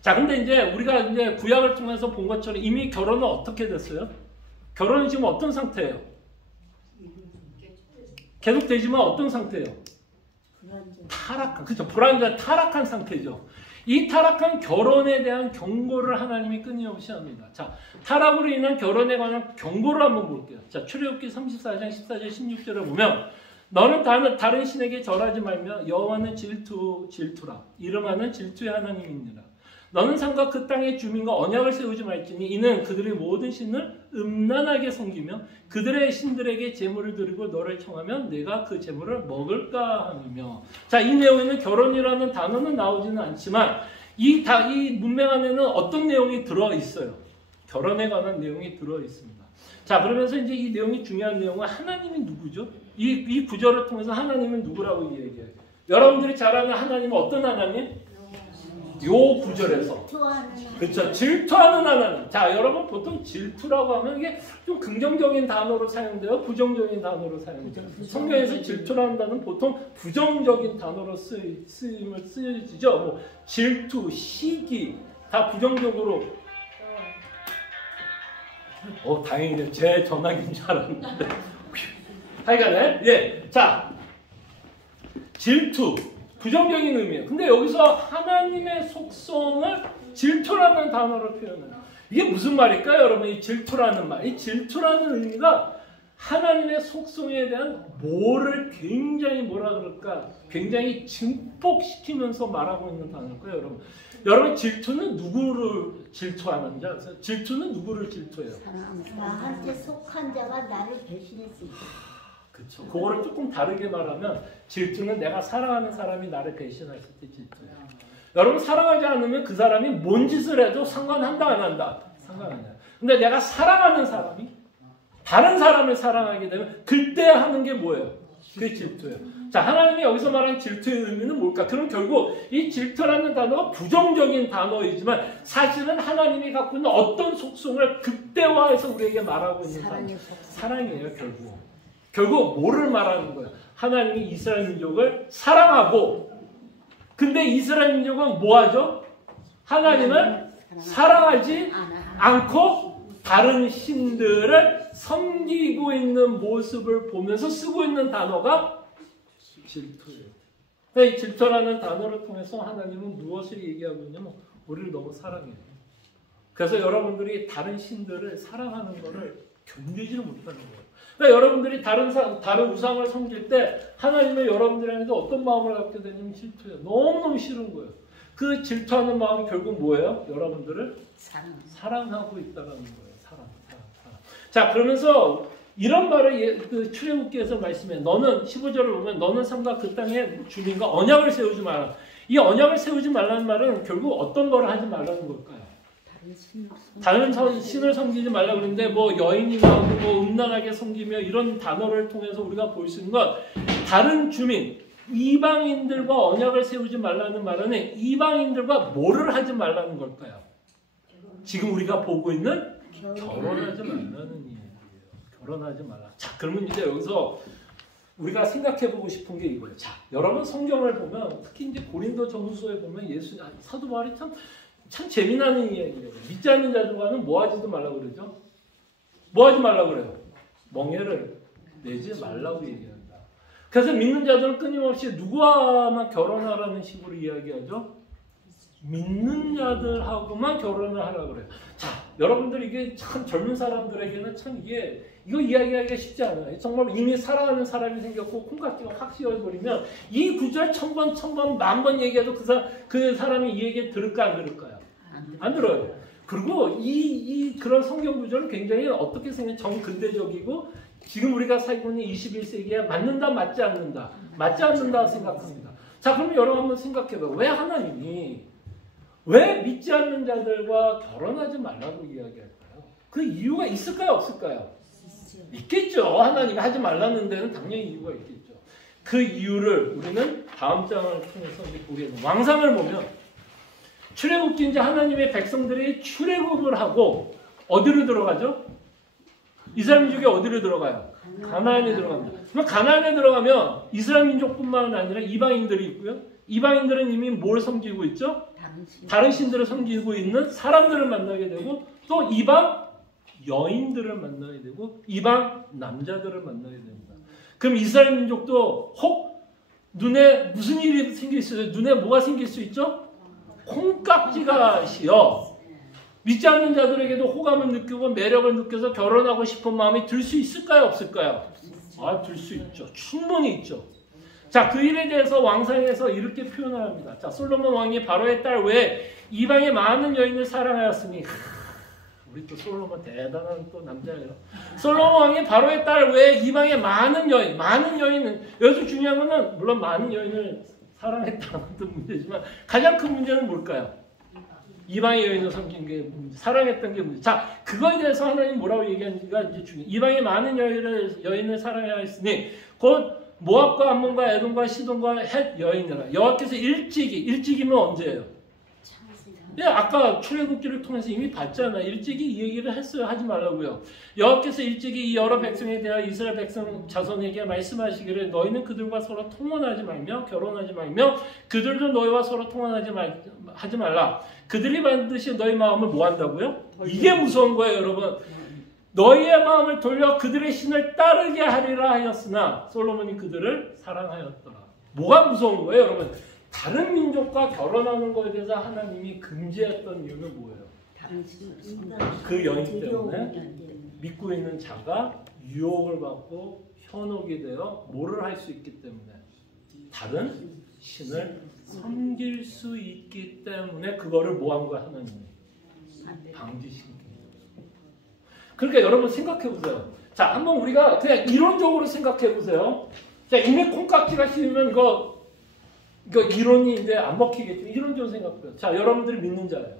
자, 근데 이제 우리가 이제 구약을 통해서 본 것처럼 이미 결혼은 어떻게 됐어요? 결혼은 지금 어떤 상태예요? 계속 되지만 어떤 상태예요? 타락한 상태죠. 이 타락한 결혼에 대한 경고를 하나님이 끊임없이 합니다. 자, 타락으로 인한 결혼에 관한 경고를 한번 볼게요. 자, 출애굽기 34장 14절 16절을 보면 너는 다른 신에게 절하지 말며 여호와는 질투라. 이름하는 질투의 하나님이니라. 너는 산과 그 땅의 주민과 언약을 세우지 말지니 이는 그들의 모든 신을 음란하게 섬기며 그들의 신들에게 제물을 드리고 너를 청하면 내가 그 제물을 먹을까 하며. 자, 이 내용에는 결혼이라는 단어는 나오지는 않지만 이 문맥 안에는 어떤 내용이 들어있어요? 결혼에 관한 내용이 들어있습니다. 자, 그러면서 이제 이 내용이 중요한 내용은 하나님이 누구죠? 이 구절을 통해서 하나님은 누구라고 얘기해요? 여러분들이 잘 아는 하나님은 어떤 하나님? 요 구절에서 그렇죠. 질투하는 하나님. 자, 여러분 보통 질투라고 하면 이게 좀 긍정적인 단어로 사용돼요? 부정적인 단어로 사용돼요? 성경에서 질투라는 단어는 보통 부정적인 단어로 쓰여지죠. 뭐 질투, 시기 다 부정적으로. 다행이네요. 제 전화기인 줄 알았는데. 하여간에 예, 자, 질투. 부정적인 의미예요. 근데 여기서 하나님의 속성을 질투라는 단어로 표현해요. 이게 무슨 말일까요, 여러분? 이 질투라는 말. 이 질투라는 의미가 하나님의 속성에 대한 뭐를 굉장히 굉장히 증폭시키면서 말하고 있는 단어일 거예요, 여러분. 여러분, 질투는 누구를 질투하는지 아세요? 질투는 누구를 질투해요? 나한테 속한 자가 나를 배신했을 때. 그렇죠. 그거를 조금 다르게 말하면 질투는 내가 사랑하는 사람이 나를 배신했을 때 질투예요. 여러분, 사랑하지 않으면 그 사람이 뭔 짓을 해도 상관한다 안 한다? 상관하냐. 근데 내가 사랑하는 사람이 다른 사람을 사랑하게 되면 그때 하는 게 뭐예요? 그게 질투예요. 자, 하나님이 여기서 말하는 질투의 의미는 뭘까? 그럼 결국 이 질투라는 단어가 부정적인 단어이지만 사실은 하나님이 갖고 있는 어떤 속성을 극대화해서 우리에게 말하고 있는 단어. 사랑이에요, 결국 뭐를 말하는 거예요? 하나님이 이스라엘 민족을 사랑하고, 근데 이스라엘 민족은 뭐하죠? 하나님을 사랑하지 않고 다른 신들을 섬기고 있는 모습을 보면서 쓰고 있는 단어가 질투예요. 이 질투라는 단어를 통해서 하나님은 무엇을 얘기하고 있냐면 우리를 너무 사랑해요. 그래서 여러분들이 다른 신들을 사랑하는 것을 견디지를 못하는 거예요. 그러니까 여러분들이 다른 우상을 섬길 때 하나님은 여러분들에게도 어떤 마음을 갖게 되냐면 질투예요. 너무너무 싫은 거예요. 그 질투하는 마음이 결국 뭐예요? 여러분들을 사랑하고 있다는 거예요. 사랑. 자, 그러면서 이런 말을 그 출애굽기에서 말씀해. 너는 15절을 보면 너는 삼가 그 땅의 주민과 언약을 세우지 마라. 이 언약을 세우지 말라는 말은 결국 어떤 걸 하지 말라는 걸까요? 다른 신을 섬기지 말라 그러는데 뭐 여인이나 뭐 음란하게 섬기며 이런 단어를 통해서 우리가 볼 수 있는 건 다른 주민, 이방인들과 언약을 세우지 말라는 말은 이방인들과 뭐를 하지 말라는 걸까요? 지금 우리가 보고 있는 결혼하지 말라는 이야기예요. 결혼하지 말라. 자, 그러면 이제 여기서 우리가 생각해 보고 싶은 게 이거예요. 자, 여러분 성경을 보면 특히 이제 고린도 전후서에 보면 사도 바울이 참 재미나는 이야기예요. 믿지 않는 자들과는 뭐 하지도 말라고 그러죠? 뭐 하지 말라고 그래요? 멍해를 내지 말라고 얘기한다. 그래서 믿는 자들은 끊임없이 누구와만 결혼하라는 식으로 이야기하죠? 믿는 자들하고만 결혼을 하라고 그래요. 자, 여러분들 이게 참 젊은 사람들에게는 참 이거 이야기하기가 쉽지 않아요. 정말 이미 사랑하는 사람이 생겼고 콩깍지가 확 씌워버리면 이 구절 1000번, 1000번 얘기해도 그 사람이 이 얘기 들을까 안 들을까요? 안 들어요. 그리고 그런 성경 구절은 굉장히 어떻게 생각하면 정근대적이고 지금 우리가 살고 있는 21세기에 맞는다, 맞지 않는다. 맞지 않는다 생각합니다. 자, 그럼 여러분 한번 생각해봐요. 왜 하나님이 왜 믿지 않는 자들과 결혼하지 말라고 이야기할까요? 그 이유가 있을까요? 없을까요? 있겠죠. 하나님이 하지 말라는 데는 당연히 이유가 있겠죠. 그 이유를 우리는 다음 장을 통해서 보게 됩니다. 왕상을 보면 출애굽기 이제 하나님의 백성들이 출애굽을 하고 어디로 들어가죠? 이스라엘 민족이 어디로 들어가요? 가나안에 들어갑니다. 그럼 가나안에 들어가면 이스라엘 민족뿐만 아니라 이방인들이 있고요. 이방인들은 이미 뭘 섬기고 있죠? 다른 신들을 섬기고 있는 사람들을 만나게 되고 또 이방 여인들을 만나게 되고 이방 남자들을 만나게 됩니다. 그럼 이스라엘 민족도 혹 눈에 무슨 일이 생길 수 있어요? 눈에 뭐가 생길 수 있죠? 콩깍지가 씌어 믿지 않는 자들에게도 호감을 느끼고 매력을 느껴서 결혼하고 싶은 마음이 들 수 있을까요? 없을까요? 들 수 있죠. 충분히 있죠. 자, 그 일에 대해서 왕상에서 이렇게 표현을 합니다. 자, 솔로몬 왕이 바로의 딸 외에 이방의 많은 여인을 사랑하였으니 우리 또 솔로몬 대단한 또 남자예요. 솔로몬 왕이 바로의 딸 외에 이방의 많은 여인은 여기서 중요한 거는 물론 많은 여인을 사랑했다는 것도 문제지만 가장 큰 문제는 뭘까요? 이방의 여인을 섬긴 게 사랑했던 게 문제. 자, 그거에 대해서 하나님 뭐라고 얘기하는지가 이제 중요해요. 이방의 많은 여인을 사랑하였으니 곧 모압과 암몬과 에돔과 시돈과 헷 여인이라. 여호와께서 일찍이면 언제예요? 네, 아까 출애굽기를 통해서 이미 봤잖아요. 일찍이 이 얘기를 했어요. 하지 말라고요. 여호와께서 일찍이 이 여러 백성에 대하여 이스라엘 백성 자손에게 말씀하시기를 너희는 그들과 서로 통혼하지 말며 결혼하지 말며 그들도 너희와 서로 통혼하지 하지 말라. 그들이 반드시 너희 마음을 뭐 한다고요? 이게 무서운 거예요, 여러분. 너희의 마음을 돌려 그들의 신을 따르게 하리라 하였으나 솔로몬이 그들을 사랑하였더라. 뭐가 무서운 거예요, 여러분? 다른 민족과 결혼하는 것에 대해서 하나님이 금지했던 이유는 뭐예요? 그 여인 때문에 믿고 있는 자가 유혹을 받고 현혹이 되어 뭐를 할 수 있기 때문에 다른 신을 섬길 수 있기 때문에 그거를 뭐 한 거야, 하나님이? 방지시킨 거예요. 그러니까 여러분 생각해 보세요. 자, 한번 우리가 그냥 이론적으로 생각해 보세요. 자, 이미 콩깍지가 씌우면 이거 이론이 이제 안 먹히겠죠. 이론적으로 생각해요. 자, 여러분들이 믿는 자예요.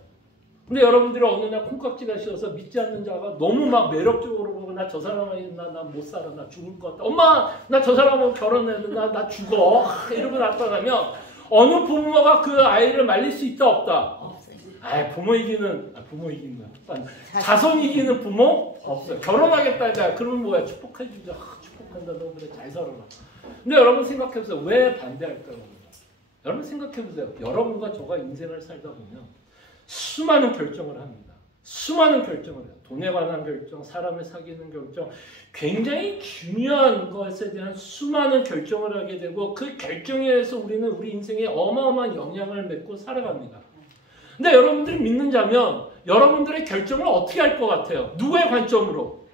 근데 여러분들이 어느 날 콩깍지가 씌워서 믿지 않는 자가 너무 막 매력적으로 보고 나 저 사람하고 나 못 살아. 나 죽을 것 같다. 엄마 나 저 사람하고 결혼해도 나 죽어. 이러고 나타나면 어느 부모가 그 아이를 말릴 수 있다 없다? 부모 이기는 거야. 자손 이기는 부모? 없어요. 결혼하겠다. 그러면 뭐야? 축복해주자. 축복한다. 너 그래 잘 살아라. 근데 여러분 생각해보세요. 왜 반대할까요? 여러분 생각해보세요. 여러분과 저가 인생을 살다 보면 수많은 결정을 합니다. 수많은 결정을 해요. 돈에 관한 결정, 사람을 사귀는 결정, 굉장히 중요한 것에 대한 수많은 결정을 하게 되고 그 결정에 의해서 우리는 우리 인생에 어마어마한 영향을 맺고 살아갑니다. 근데 여러분들이 믿는 자면 여러분들의 결정을 어떻게 할 것 같아요? 누구의 관점으로?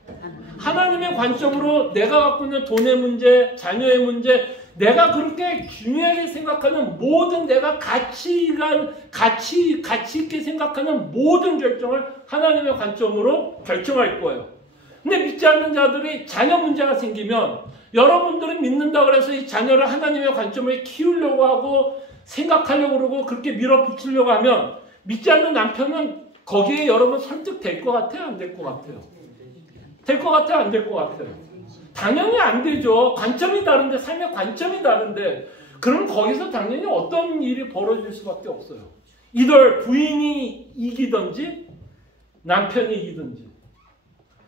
하나님의 관점으로 내가 갖고 있는 돈의 문제, 자녀의 문제, 내가 그렇게 중요하게 생각하는 모든 내가 가치 있게 생각하는 모든 결정을 하나님의 관점으로 결정할 거예요. 근데 믿지 않는 자들이 자녀 문제가 생기면 여러분들은 믿는다고 해서 이 자녀를 하나님의 관점에 키우려고 하고 생각하려고 그러고 그렇게 밀어붙이려고 하면 믿지 않는 남편은 거기에 여러분 설득될 것 같아요? 안 될 것 같아요? 될 것 같아요? 안 될 것 같아요? 당연히 안 되죠. 관점이 다른데, 삶의 관점이 다른데, 그럼 거기서 당연히 어떤 일이 벌어질 수밖에 없어요. 이들 부인이 이기든지, 남편이 이기든지.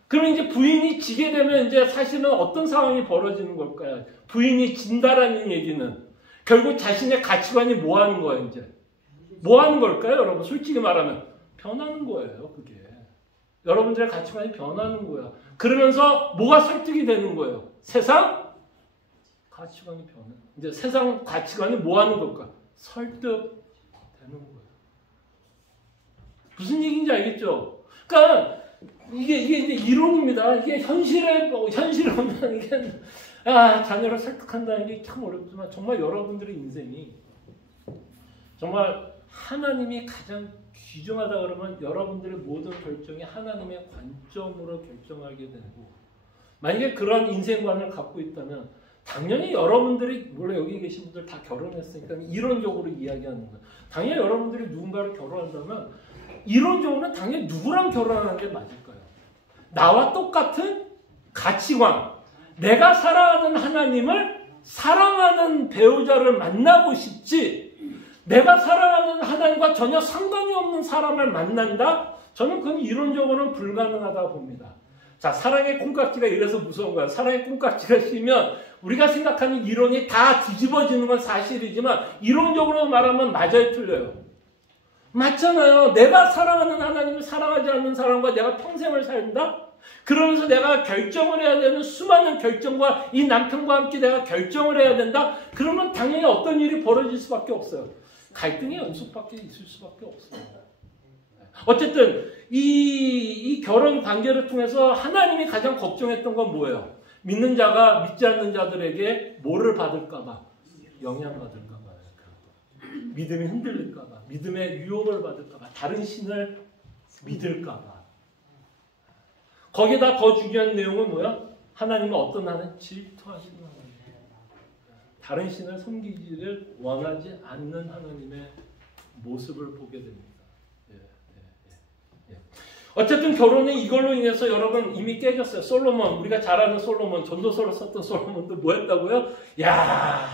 그러면 이제 부인이 지게 되면 이제 사실은 어떤 상황이 벌어지는 걸까요? 부인이 진다라는 얘기는 결국 자신의 가치관이 뭐 하는 거예요, 이제? 뭐 하는 걸까요, 여러분? 솔직히 말하면. 변하는 거예요, 그게. 여러분들의 가치관이 변하는 거야. 그러면서 뭐가 설득이 되는 거예요? 세상 가치관이 변해. 이제 세상 가치관이 뭐 하는 걸까? 설득되는 거예요. 무슨 얘기인지 알겠죠? 그러니까 이게 이제 이론입니다. 이게 현실에 오면 이게 자녀를 설득한다는 게 참 어렵지만 정말 여러분들의 인생이 정말 하나님이 가장 귀중하다 그러면 여러분들의 모든 결정이 하나님의 관점으로 결정하게 되고 만약에 그런 인생관을 갖고 있다면 당연히 여러분들이 물론 여기 계신 분들 다 결혼했으니까 이론적으로 이야기하는 거예요. 당연히 여러분들이 누군가를 결혼한다면 이론적으로는 당연히 누구랑 결혼하는 게 맞을 거예요. 나와 똑같은 가치관, 내가 사랑하는 하나님을 사랑하는 배우자를 만나고 싶지 내가 사랑하는 하나님과 전혀 상관이 없는 사람을 만난다? 저는 그건 이론적으로는 불가능하다고 봅니다. 자, 사랑의 콩깍지가 이래서 무서운 거야. 사랑의 콩깍지가 씌면 우리가 생각하는 이론이 다 뒤집어지는 건 사실이지만 이론적으로 말하면 맞아요, 틀려요? 맞잖아요. 내가 사랑하는 하나님을 사랑하지 않는 사람과 내가 평생을 산다? 그러면서 내가 결정을 해야 되는 수많은 결정과 이 남편과 함께 내가 결정을 해야 된다? 그러면 당연히 어떤 일이 벌어질 수밖에 없어요. 갈등의 연속밖에 있을 수밖에 없어요. 어쨌든 이 결혼 관계를 통해서 하나님이 가장 걱정했던 건 뭐예요? 믿는 자가 믿지 않는 자들에게 뭐를 받을까 봐? 영향받을까 봐요. 믿음이 흔들릴까 봐. 믿음의 유혹을 받을까 봐. 다른 신을 믿을까 봐. 거기다 더 중요한 내용은 뭐야? 하나님은 어떤 하나님? 질투하시는 하나님. 다른 신을 섬기기를 원하지 않는 하나님의 모습을 보게 됩니다. 어쨌든 결혼이 이걸로 인해서 여러분 이미 깨졌어요. 솔로몬, 우리가 잘 아는 솔로몬, 전도서를 썼던 솔로몬도 뭐 했다고요? 야,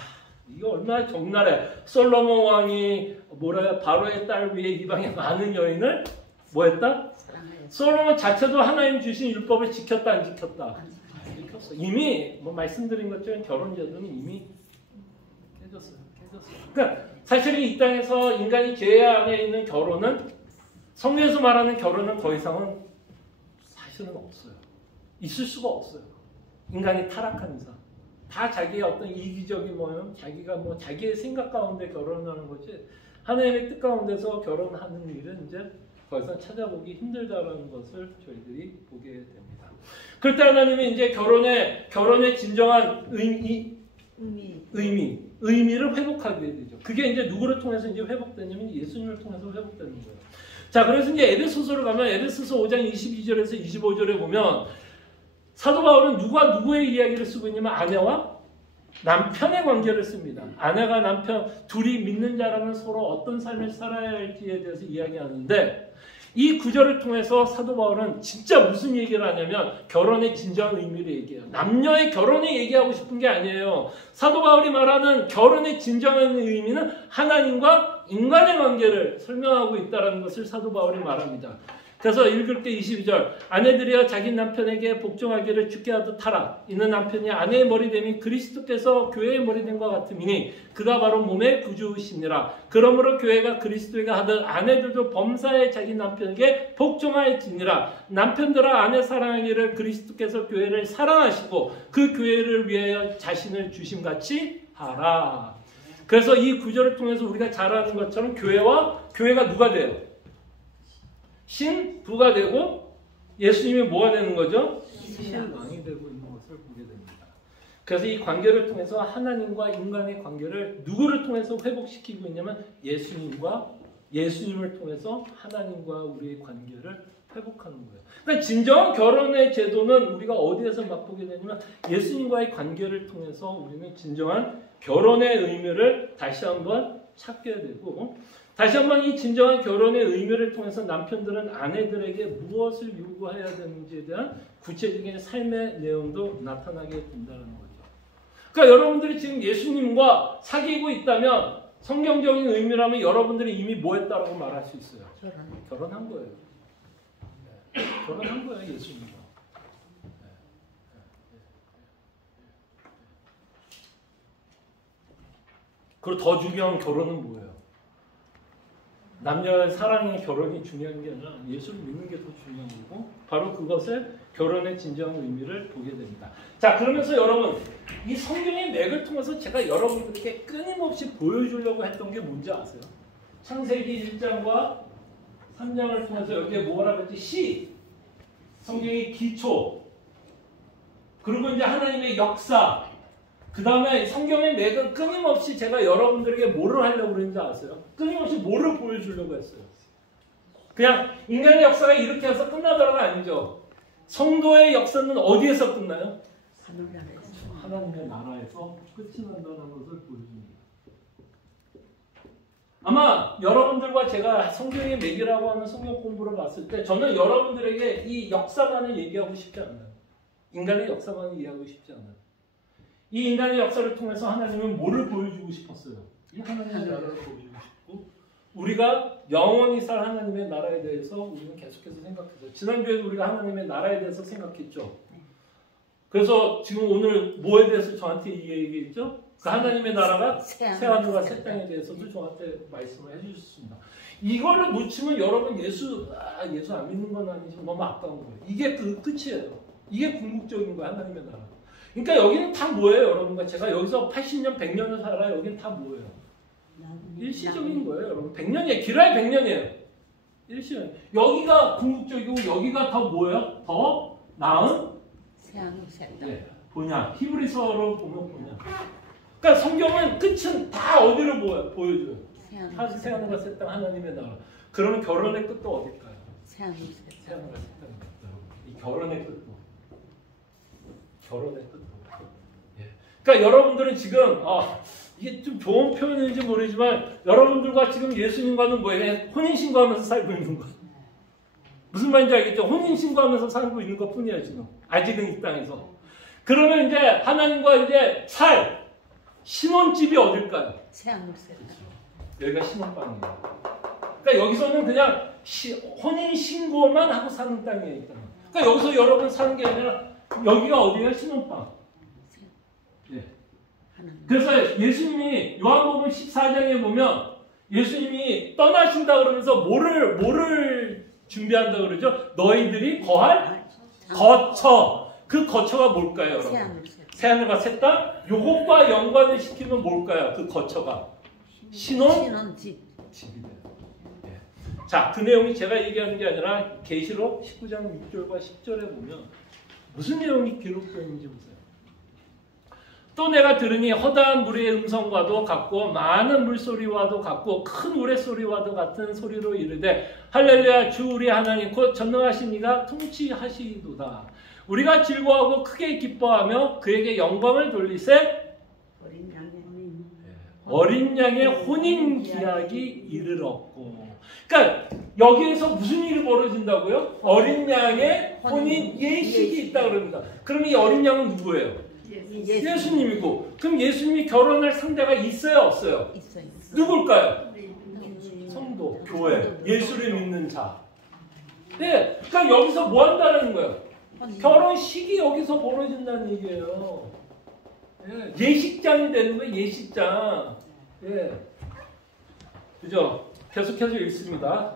이거 얼마나 적나라해. 솔로몬 왕이 바로의 딸 위에 이방의 많은 여인을 뭐 했다? 솔로몬 자체도 하나님 주신 율법을 지켰다, 안 지켰다? 지켰어. 이미 말씀드린 것처럼 결혼 제도는 이미 깨졌어요. 그러니까 사실 이 땅에서 인간이 죄 안에 있는 결혼은 성경에서 말하는 결혼은 더 이상은 사실은 없어요. 있을 수가 없어요. 인간이 타락한 이상. 다 자기의 어떤 이기적인 자기가 자기의 생각 가운데 결혼하는 거지 하나님의 뜻 가운데서 결혼하는 일은 이제 더 이상 찾아보기 힘들다라는 것을 저희들이 보게 됩니다. 그럴 때 하나님이 이제 결혼의 진정한 의미를 회복하게 되죠. 그게 이제 누구를 통해서 이제 회복되냐면 예수님을 통해서 회복되는 거예요. 자, 그래서 이제 에베소서를 가면 에베소서 5장 22절에서 25절에 보면 사도 바울은 누가 누구의 이야기를 쓰고 있냐면 아내와 남편의 관계를 씁니다. 아내가 남편 둘이 믿는 자라면 서로 어떤 삶을 살아야 할지에 대해서 이야기하는데 이 구절을 통해서 사도 바울은 진짜 무슨 얘기를 하냐면 결혼의 진정한 의미를 얘기해요. 남녀의 결혼을 얘기하고 싶은 게 아니에요. 사도 바울이 말하는 결혼의 진정한 의미는 하나님과 인간의 관계를 설명하고 있다는 것을 사도 바울이 말합니다. 그래서 읽을 때 22절 아내들이여 자기 남편에게 복종하기를 주께 하듯 하라. 이는 남편이 아내의 머리됨이 그리스도께서 교회의 머리됨과 같음이니 그가 바로 몸의 구주시니라. 그러므로 교회가 그리스도에게 하듯 아내들도 범사에 자기 남편에게 복종하였지니라. 남편들아 아내 사랑하기를 그리스도께서 교회를 사랑하시고 그 교회를 위하여 자신을 주심같이 하라. 그래서 이 구절을 통해서 우리가 잘 아는 것처럼 교회가 누가 돼요? 신부가 되고 예수님이 뭐가 되는 거죠? 신왕이 되고 있는 것을 보게 됩니다. 그래서 이 관계를 통해서 하나님과 인간의 관계를 누구를 통해서 회복시키고 있냐면 예수님을 통해서 하나님과 우리의 관계를 회복하는 거예요. 그러니까 진정한 결혼의 제도는 우리가 어디에서 맛보게 되냐면 예수님과의 관계를 통해서 우리는 진정한 결혼의 의미를 다시 한번 찾게 되고 다시 한번 이 진정한 결혼의 의미를 통해서 남편들은 아내들에게 무엇을 요구해야 되는지에 대한 구체적인 삶의 내용도 나타나게 된다는 거죠. 그러니까 여러분들이 지금 예수님과 사귀고 있다면 성경적인 의미라면 여러분들이 이미 뭐 했다라고 말할 수 있어요? 결혼한 거예요. 결혼한 거예요, 예수님과. 그리고 더 중요한 결혼은 뭐예요? 남녀의 사랑의 결혼이 중요한 게 아니라 예수를 믿는 게 더 중요한 거고 바로 그것에 결혼의 진정한 의미를 보게 됩니다. 자, 그러면서 여러분 이 성경의 맥을 통해서 제가 여러분들에게 끊임없이 보여주려고 했던 게 뭔지 아세요? 창세기 1장과 3장을 통해서 여기에 뭐라 그랬지? 성경의 기초, 그리고 이제 하나님의 역사, 그 다음에 성경의 맥은 끊임없이 제가 여러분들에게 뭐를 하려고 그랬는지 아세요? 끊임없이 뭐를 보여주려고 했어요? 그냥 인간의 역사가 이렇게 해서 끝나더라가 아니죠. 성도의 역사는 어디에서 끝나요? 하나님의 나라에서 끝이 난다는 것을 보여줍니다. 아마 여러분들과 제가 성경의 맥이라고 하는 성경 공부를 봤을 때 저는 여러분들에게 이 역사만을 얘기하고 싶지 않아요. 인간의 역사만을 이해하고 싶지 않아요. 이 인간의 역사를 통해서 하나님은 뭐를 보여주고 싶었어요? 이 하나님의 나라를 보여주고 싶고 우리가 영원히 살 하나님의 나라에 대해서 우리는 계속해서 생각했어요. 지난주에도 우리가 하나님의 나라에 대해서 생각했죠. 그래서 지금 오늘 뭐에 대해서 저한테 얘기했죠? 그 하나님의 나라가 새하늘과 새 땅에 대해서도 저한테 말씀을 해주셨습니다. 이거를 놓치면 여러분 예수 안 믿는 건 아니지만 너무 아까운 거예요. 이게 그 끝이에요. 이게 궁극적인 거예요. 하나님의 나라. 그러니까 여기는 다 뭐예요, 여러분과 제가 여기서 80년, 100년을 살아요. 여기는 다 뭐예요? 일시적인 거예요, 여러분. 100년이에요. 길어야 100년이에요. 일시적인. 여기가 궁극적이고 여기가 더 뭐예요? 더 나은 네, 본향. 히브리서로 보면 본향. 그러니까 성경은 끝은 다 어디로 보여줘요? 새하늘과 새 땅 하나님의 나라. 그러면 결혼의 끝도 어딜까요? 새하늘과 새 땅입니다. 이 결혼의 끝도. 결혼의 끝도. 예. 그러니까 여러분들은 지금 이게 좀 좋은 표현인지 모르지만 여러분들과 지금 예수님과는 뭐예요? 혼인신고하면서 살고 있는 거예요. 무슨 말인지 알겠죠? 혼인신고하면서 살고 있는 것 뿐이야 지금. 아직은 이 땅에서. 그러면 이제 하나님과 이제 살 신혼집이 어딜까요? 여기가 신혼방이에요. 그러니까 여기서는 그냥 혼인신고만 하고 사는 땅이에요. 이 땅은. 그러니까 여기서 여러분 사는 게 아니라 여기가 어디예요? 신혼방. 예. 그래서 예수님이 요한복음 14장에 보면 예수님이 떠나신다 그러면서 뭐를 준비한다 그러죠? 너희들이 거할 거처. 그 거처가 뭘까요, 여러분? 새하늘과 새 땅? 요것과 연관을 시키면 뭘까요? 그 거처가 신혼집이 돼요. 예. 자, 그 내용이 제가 얘기하는 게 아니라 계시록 19장 6절과 10절에 보면 무슨 내용이 기록되어 있는지 보세요. 또 내가 들으니 허다한 무리의 음성과도 같고 많은 물소리와도 같고 큰 우레소리와도 같은 소리로 이르되 할렐루야 주 우리 하나님 곧 전능하신 이가 통치하시도다. 우리가 즐거워하고 크게 기뻐하며 그에게 영광을 돌리세 어린 양의 혼인 기약이 이르렀고. 그러니까 여기에서 무슨 일이 벌어진다고요? 어린 양의 혼인 예식이 있다 그럽니다. 그럼 이 어린 양은 누구예요? 예수님이고. 그럼 예수님이 결혼할 상대가 있어요, 없어요? 있어요. 누굴까요? 성도, 교회, 예수를 믿는 자. 네, 그러니까 여기서 뭐 한다는 거예요? 결혼식이 여기서 벌어진다는 얘기예요. 예, 예식장이 되는 거예요. 예식장. 예, 그죠? 계속해서 읽습니다.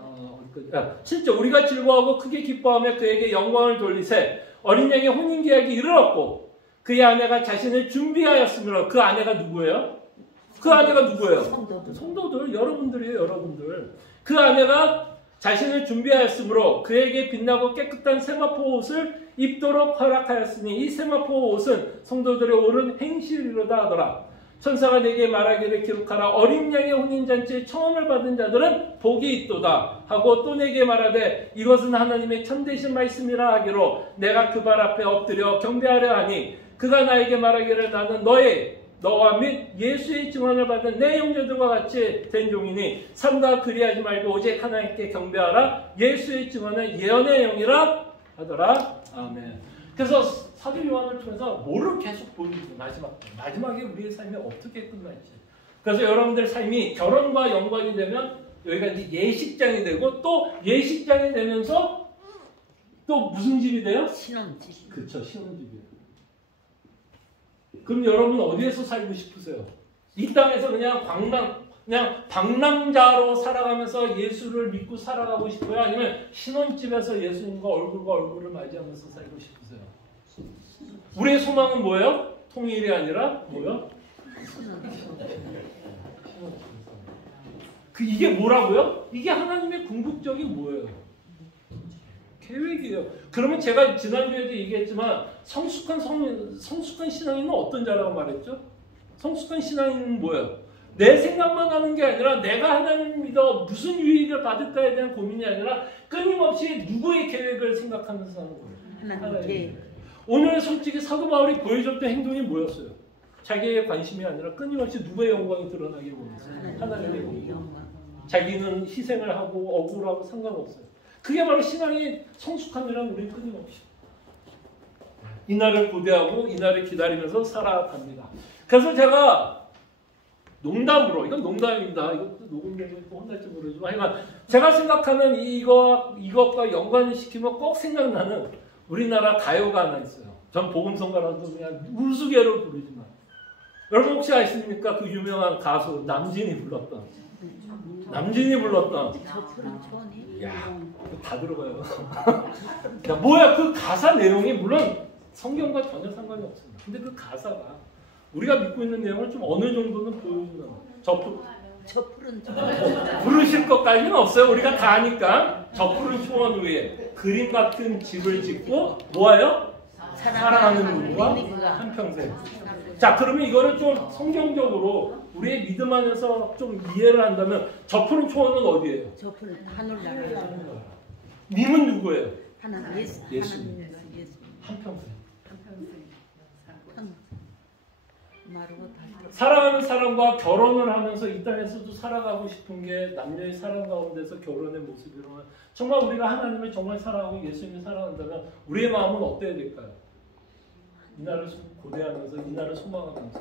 실제 우리가 즐거워하고 크게 기뻐하며 그에게 영광을 돌리세. 어린 양의 혼인계약이 이르렀고 그의 아내가 자신을 준비하였으므로. 그 아내가 누구예요? 그 아내가 누구예요? 성도들, 여러분들이에요. 여러분들. 그 아내가 자신을 준비하였으므로 그에게 빛나고 깨끗한 세마포 옷을 입도록 허락하였으니 이 세마포 옷은 성도들의 옳은 행실이로다 하더라. 천사가 내게 말하기를 기록하라. 어린 양의 혼인잔치에 청함을 받은 자들은 복이 있도다 하고 또 내게 말하되 이것은 하나님의 참되신 말씀이라 하기로 내가 그 발 앞에 엎드려 경배하려 하니 그가 나에게 말하기를 나는 너와 및 예수의 증언을 받은 내 형제들과 같이 된 종이니 삼가 그리하지 말고 오직 하나님께 경배하라. 예수의 증언은 예언의 영이라 하더라. 아멘. 그래서 사도 요한을 통해서 뭐를 계속 보여주죠. 마지막에 우리의 삶이 어떻게 끝날지. 그래서 여러분들 삶이 결혼과 연관이 되면 여기가 이제 예식장이 되고 또 예식장이 되면서 또 무슨 집이 돼요? 신혼집. 그렇죠. 신혼집이에요. 그럼 여러분 어디에서 살고 싶으세요? 이 땅에서 그냥 방랑자로 살아가면서 예수를 믿고 살아가고 싶어요? 아니면 신혼집에서 예수님과 얼굴과 얼굴을 맞이하면서 살고 싶으세요? 우리의 소망은 뭐예요? 통일이 아니라 뭐요? 이게 뭐라고요? 이게 하나님의 궁극적인 뭐예요? 계획이에요. 그러면 제가 지난주에도 얘기했지만 성숙한 신앙인은 어떤 자라고 말했죠? 성숙한 신앙인은 뭐예요? 내 생각만 하는 게 아니라 내가 하나님을 믿어 무슨 유익을 받을까에 대한 고민이 아니라 끊임없이 누구의 계획을 생각하면서 사는 거예요. 하나님의 계획. 오늘 솔직히 사도 바울이 보여줬던 행동이 뭐였어요? 자기의 관심이 아니라 끊임없이 누구의 영광이 드러나길 원했어요? 하나님의 영광. 자기는 희생을 하고 억울하고 상관없어요. 그게 바로 신앙의 성숙함이란 우리는 끊임없이 이날을 고대하고 이날을 기다리면서 살아갑니다. 그래서 제가 농담으로, 이건 농담입니다. 이것도 녹음되고 혼날지 모르지만 하여간 제가 생각하는 이것과 연관을 시키면 꼭 생각나는 우리나라 가요가 하나 있어요. 전 복음성가라서 그냥 우스개로 부르지만 여러분 혹시 아십니까? 그 유명한 가수 남진이 불렀던 야, 다 들어가요. 야, 뭐야 그 가사 내용이 물론 성경과 전혀 상관이 없습니다. 근데 그 가사가 우리가 믿고 있는 내용을 좀 어느 정도는 보여주는 부르실 것까지는 없어요. 우리가 다 아니까. 저 푸른 초원 위에 그림 같은 집을 짓고 뭐예요? 사랑하는 누구와 한평생. 자, 그러면 이거를 좀 성경적으로 우리의 믿음 안에서 좀 이해를 한다면 저 푸른 초원은 어디예요? 저 푸른 하늘나라. 님은 누구예요? 하나님 예수. 한평생. 사랑하는 사람과 결혼을 하면서 이 땅에서도 살아가고 싶은 게 남녀의 사랑 가운데서 결혼의 모습이라면 정말 우리가 하나님을 정말 사랑하고 예수님을 사랑한다면 우리의 마음은 어때야 될까요? 이날을 고대하면서 이날을 소망하면서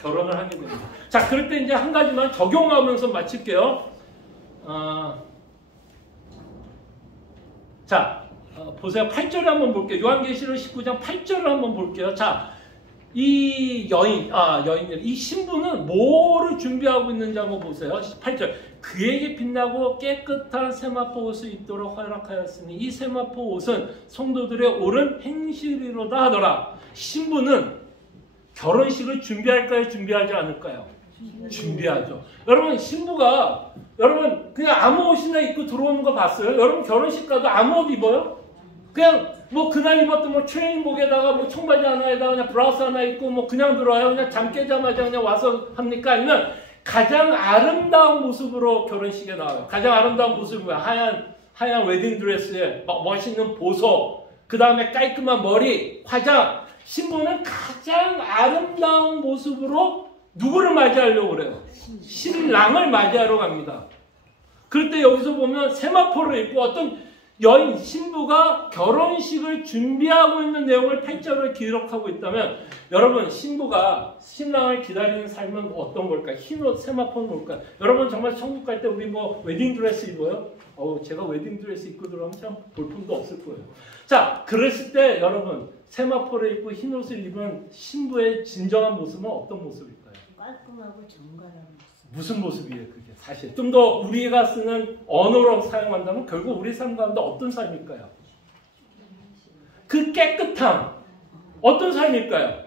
결혼을 하게 됩니다. 자, 그럴 때 이제 한 가지만 적용하면서 마칠게요. 보세요. 8절을 한번 볼게요. 요한계시록 19장 8절을 한번 볼게요. 자, 이 이 신부는 뭐를 준비하고 있는지 한번 보세요. 8절. 그에게 빛나고 깨끗한 세마포 옷을 입도록 허락하였으니 이 세마포 옷은 성도들의 옳은 행실이로다 하더라. 신부는 결혼식을 준비할까요? 준비하지 않을까요? 준비하죠. 여러분 신부가 그냥 아무 옷이나 입고 들어오는 거 봤어요? 여러분 결혼식 가도 아무 옷 입어요? 그냥 뭐 그날 입었던 트레이닝복에다가 뭐 청바지 하나에다가 그냥 브라우스 하나 입고 뭐 그냥 들어와요? 그냥 잠 깨자마자 그냥 와서 합니까? 아니면 가장 아름다운 모습으로 결혼식에 나와요. 가장 아름다운 모습은 뭐야? 하얀 웨딩드레스에 멋있는 보석, 그 다음에 깔끔한 머리, 화장. 신부는 가장 아름다운 모습으로 누구를 맞이하려고 그래요? 신랑을 맞이하러 갑니다. 그럴 때 여기서 보면 세마포를 입고 어떤 신부가 결혼식을 준비하고 있는 내용을 8절을 기록하고 있다면 여러분 신부가 신랑을 기다리는 삶은 어떤 걸까요? 흰옷 세마포는 뭘까요? 여러분 정말 천국 갈 때 우리 뭐 웨딩드레스 입어요? 제가 웨딩드레스 입고 들어가면 참 볼품도 없을 거예요. 자, 그랬을 때 여러분 세마포를 입고 흰옷을 입은 신부의 진정한 모습은 어떤 모습일까요? 깔끔하고 정갈한 모습. 무슨 모습이에요 그게 사실? 좀 더 우리가 쓰는 언어로 사용한다면 결국 우리 삶 가운데 어떤 삶일까요? 그 깨끗함 어떤 삶일까요?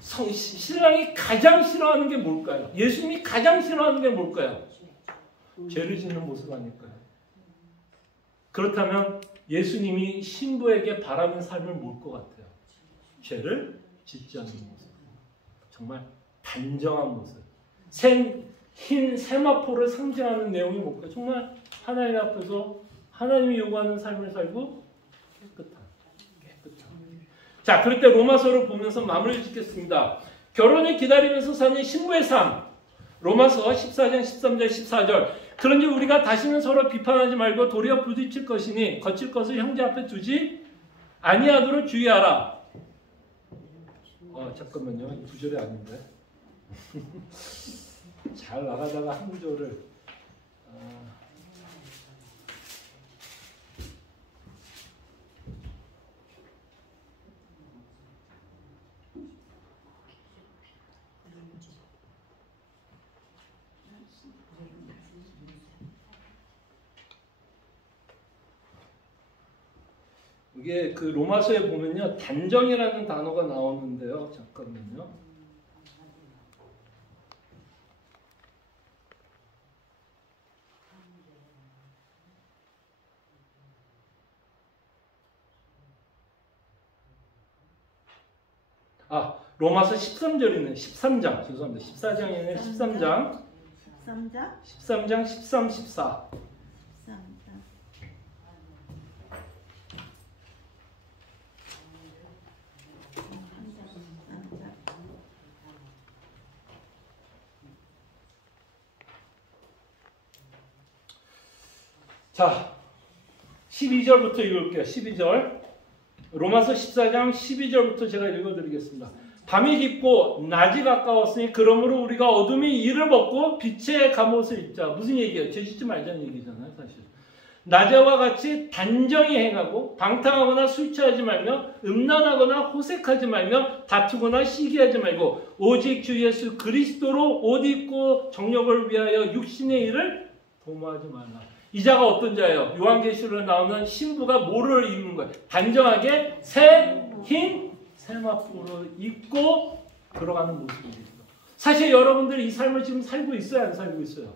신랑이 가장 싫어하는 게 뭘까요? 예수님이 가장 싫어하는 게 뭘까요? 죄를 짓는 모습 아닐까요? 그렇다면 예수님이 신부에게 바라는 삶을 뭘 것 같아요? 죄를 짓지 않는 모습. 정말 단정한 모습. 흰 세마포를 상징하는 내용이 뭘까요? 정말 하나님 앞에서 하나님이 요구하는 삶을 살고 깨끗한. 자, 그럴 때 로마서를 보면서 마무리 짓겠습니다. 결혼을 기다리면서 사는 신부의 삶. 로마서 14장 13절 14절. 그런지 우리가 다시는 서로 비판하지 말고 도리어 부딪힐 것이니 거칠 것을 형제 앞에 두지 아니하도록 주의하라. 잠깐만요. 이 구절이 아닌데. 잘 나가다가 한 구절을 이게 그 로마서에 보면요 단정이라는 단어가 나오는데요. 잠깐만요. 로마서 13절이네. 13장. 죄송합니다. 14장이네. 13장. 13장 13, 14. 자, 12절부터 읽을게요. 12절. 로마서 14장 12절부터 제가 읽어드리겠습니다. 밤이 깊고 낮이 가까웠으니 그러므로 우리가 어둠이 이를 벗고 빛의 갑옷을 입자. 무슨 얘기예요? 죄 짓지 말자는 얘기잖아요, 사실. 낮에와 같이 단정히 행하고 방탕하거나 술 취하지 말며 음란하거나 호색하지 말며 다투거나 시기하지 말고 오직 주 예수 그리스도로 옷 입고 정욕을 위하여 육신의 일을 도모하지 말라. 이 자가 어떤 자예요? 요한계시록에 나오는 신부가 뭐를 입는 거예요? 단정하게 흰 세마포를 입고 들어가는 모습입니다. 사실 여러분들이 이 삶을 지금 살고 있어요? 안 살고 있어요?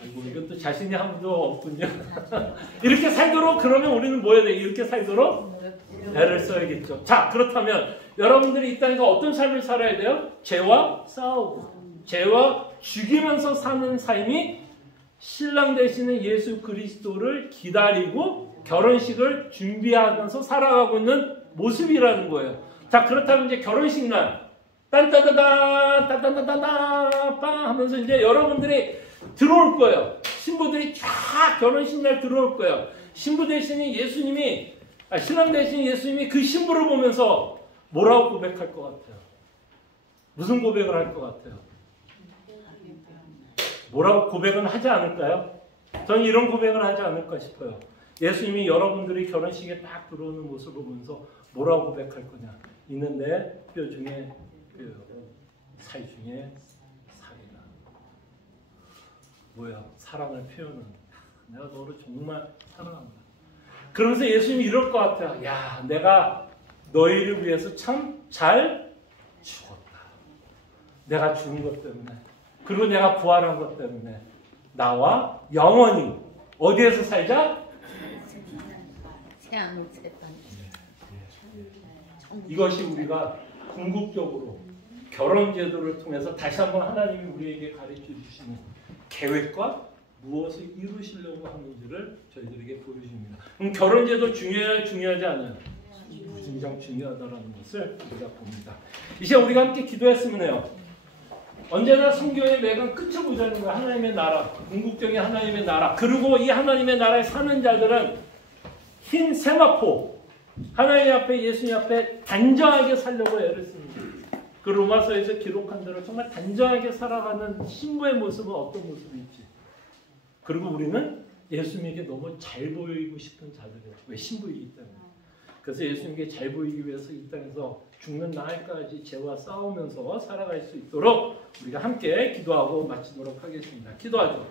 아이고, 이것도 자신이 아무도 없군요. 이렇게 살도록 그러면 우리는 뭐 해야 돼? 이렇게 살도록 애를 써야겠죠. 자, 그렇다면 여러분들이 이 땅에서 어떤 삶을 살아야 돼요? 죄와 싸우고 죄와 죽이면서 사는 삶이 신랑 되시는 예수 그리스도를 기다리고 결혼식을 준비하면서 살아가고 있는 모습이라는 거예요. 자, 그렇다면 이제 결혼식 날 딴따다다 따따다다다 빵 하면서 이제 여러분들이 들어올 거예요. 신부들이 쫙 결혼식 날 들어올 거예요. 신부 되시는 예수님이 신랑 되시는 예수님이 그 신부를 보면서 뭐라고 고백할 것 같아요? 무슨 고백을 할 것 같아요? 뭐라고 고백은 하지 않을까요? 저는 이런 고백을 하지 않을까 싶어요. 예수님이 여러분들이 결혼식에 딱 들어오는 모습을 보면서 뭐라고 고백할 거냐? 이는 내 뼈 중에 뼈요, 살 중에 살이라. 뭐야? 사랑을 표현은 내가 너를 정말 사랑한다. 그러면서 예수님이 이럴 것 같아요. 야, 내가 너희를 위해서 참 잘 죽었다. 내가 죽은 것 때문에. 그리고 내가 부활한 것 때문에 나와 영원히 어디에서 살자? 이것이 우리가 궁극적으로 결혼 제도를 통해서 다시 한번 하나님이 우리에게 가르쳐 주시는 계획과 무엇을 이루시려고 하는지를 저희들에게 보여줍니다. 그럼 결혼 제도 중요하지 않아요? 무진장 중요하다라는 것을 우리가 봅니다. 이제 우리가 함께 기도했으면 해요. 언제나 성경의 맥은 끝을 보자는 거야. 하나님의 나라, 궁극적인 하나님의 나라. 그리고 이 하나님의 나라에 사는 자들은 흰 세마포, 하나님 앞에, 예수님 앞에 단정하게 살려고 애를 씁니다. 그 로마서에서 기록한 대로 정말 단정하게 살아가는 신부의 모습은 어떤 모습일지. 그리고 우리는 예수님에게 너무 잘 보이고 싶은 자들이에요. 왜? 신부이기 때문에. 그래서 예수님께 잘 보이기 위해서 이 땅에서 죽는 날까지 죄와 싸우면서 살아갈 수 있도록 우리가 함께 기도하고 마치도록 하겠습니다. 기도하죠.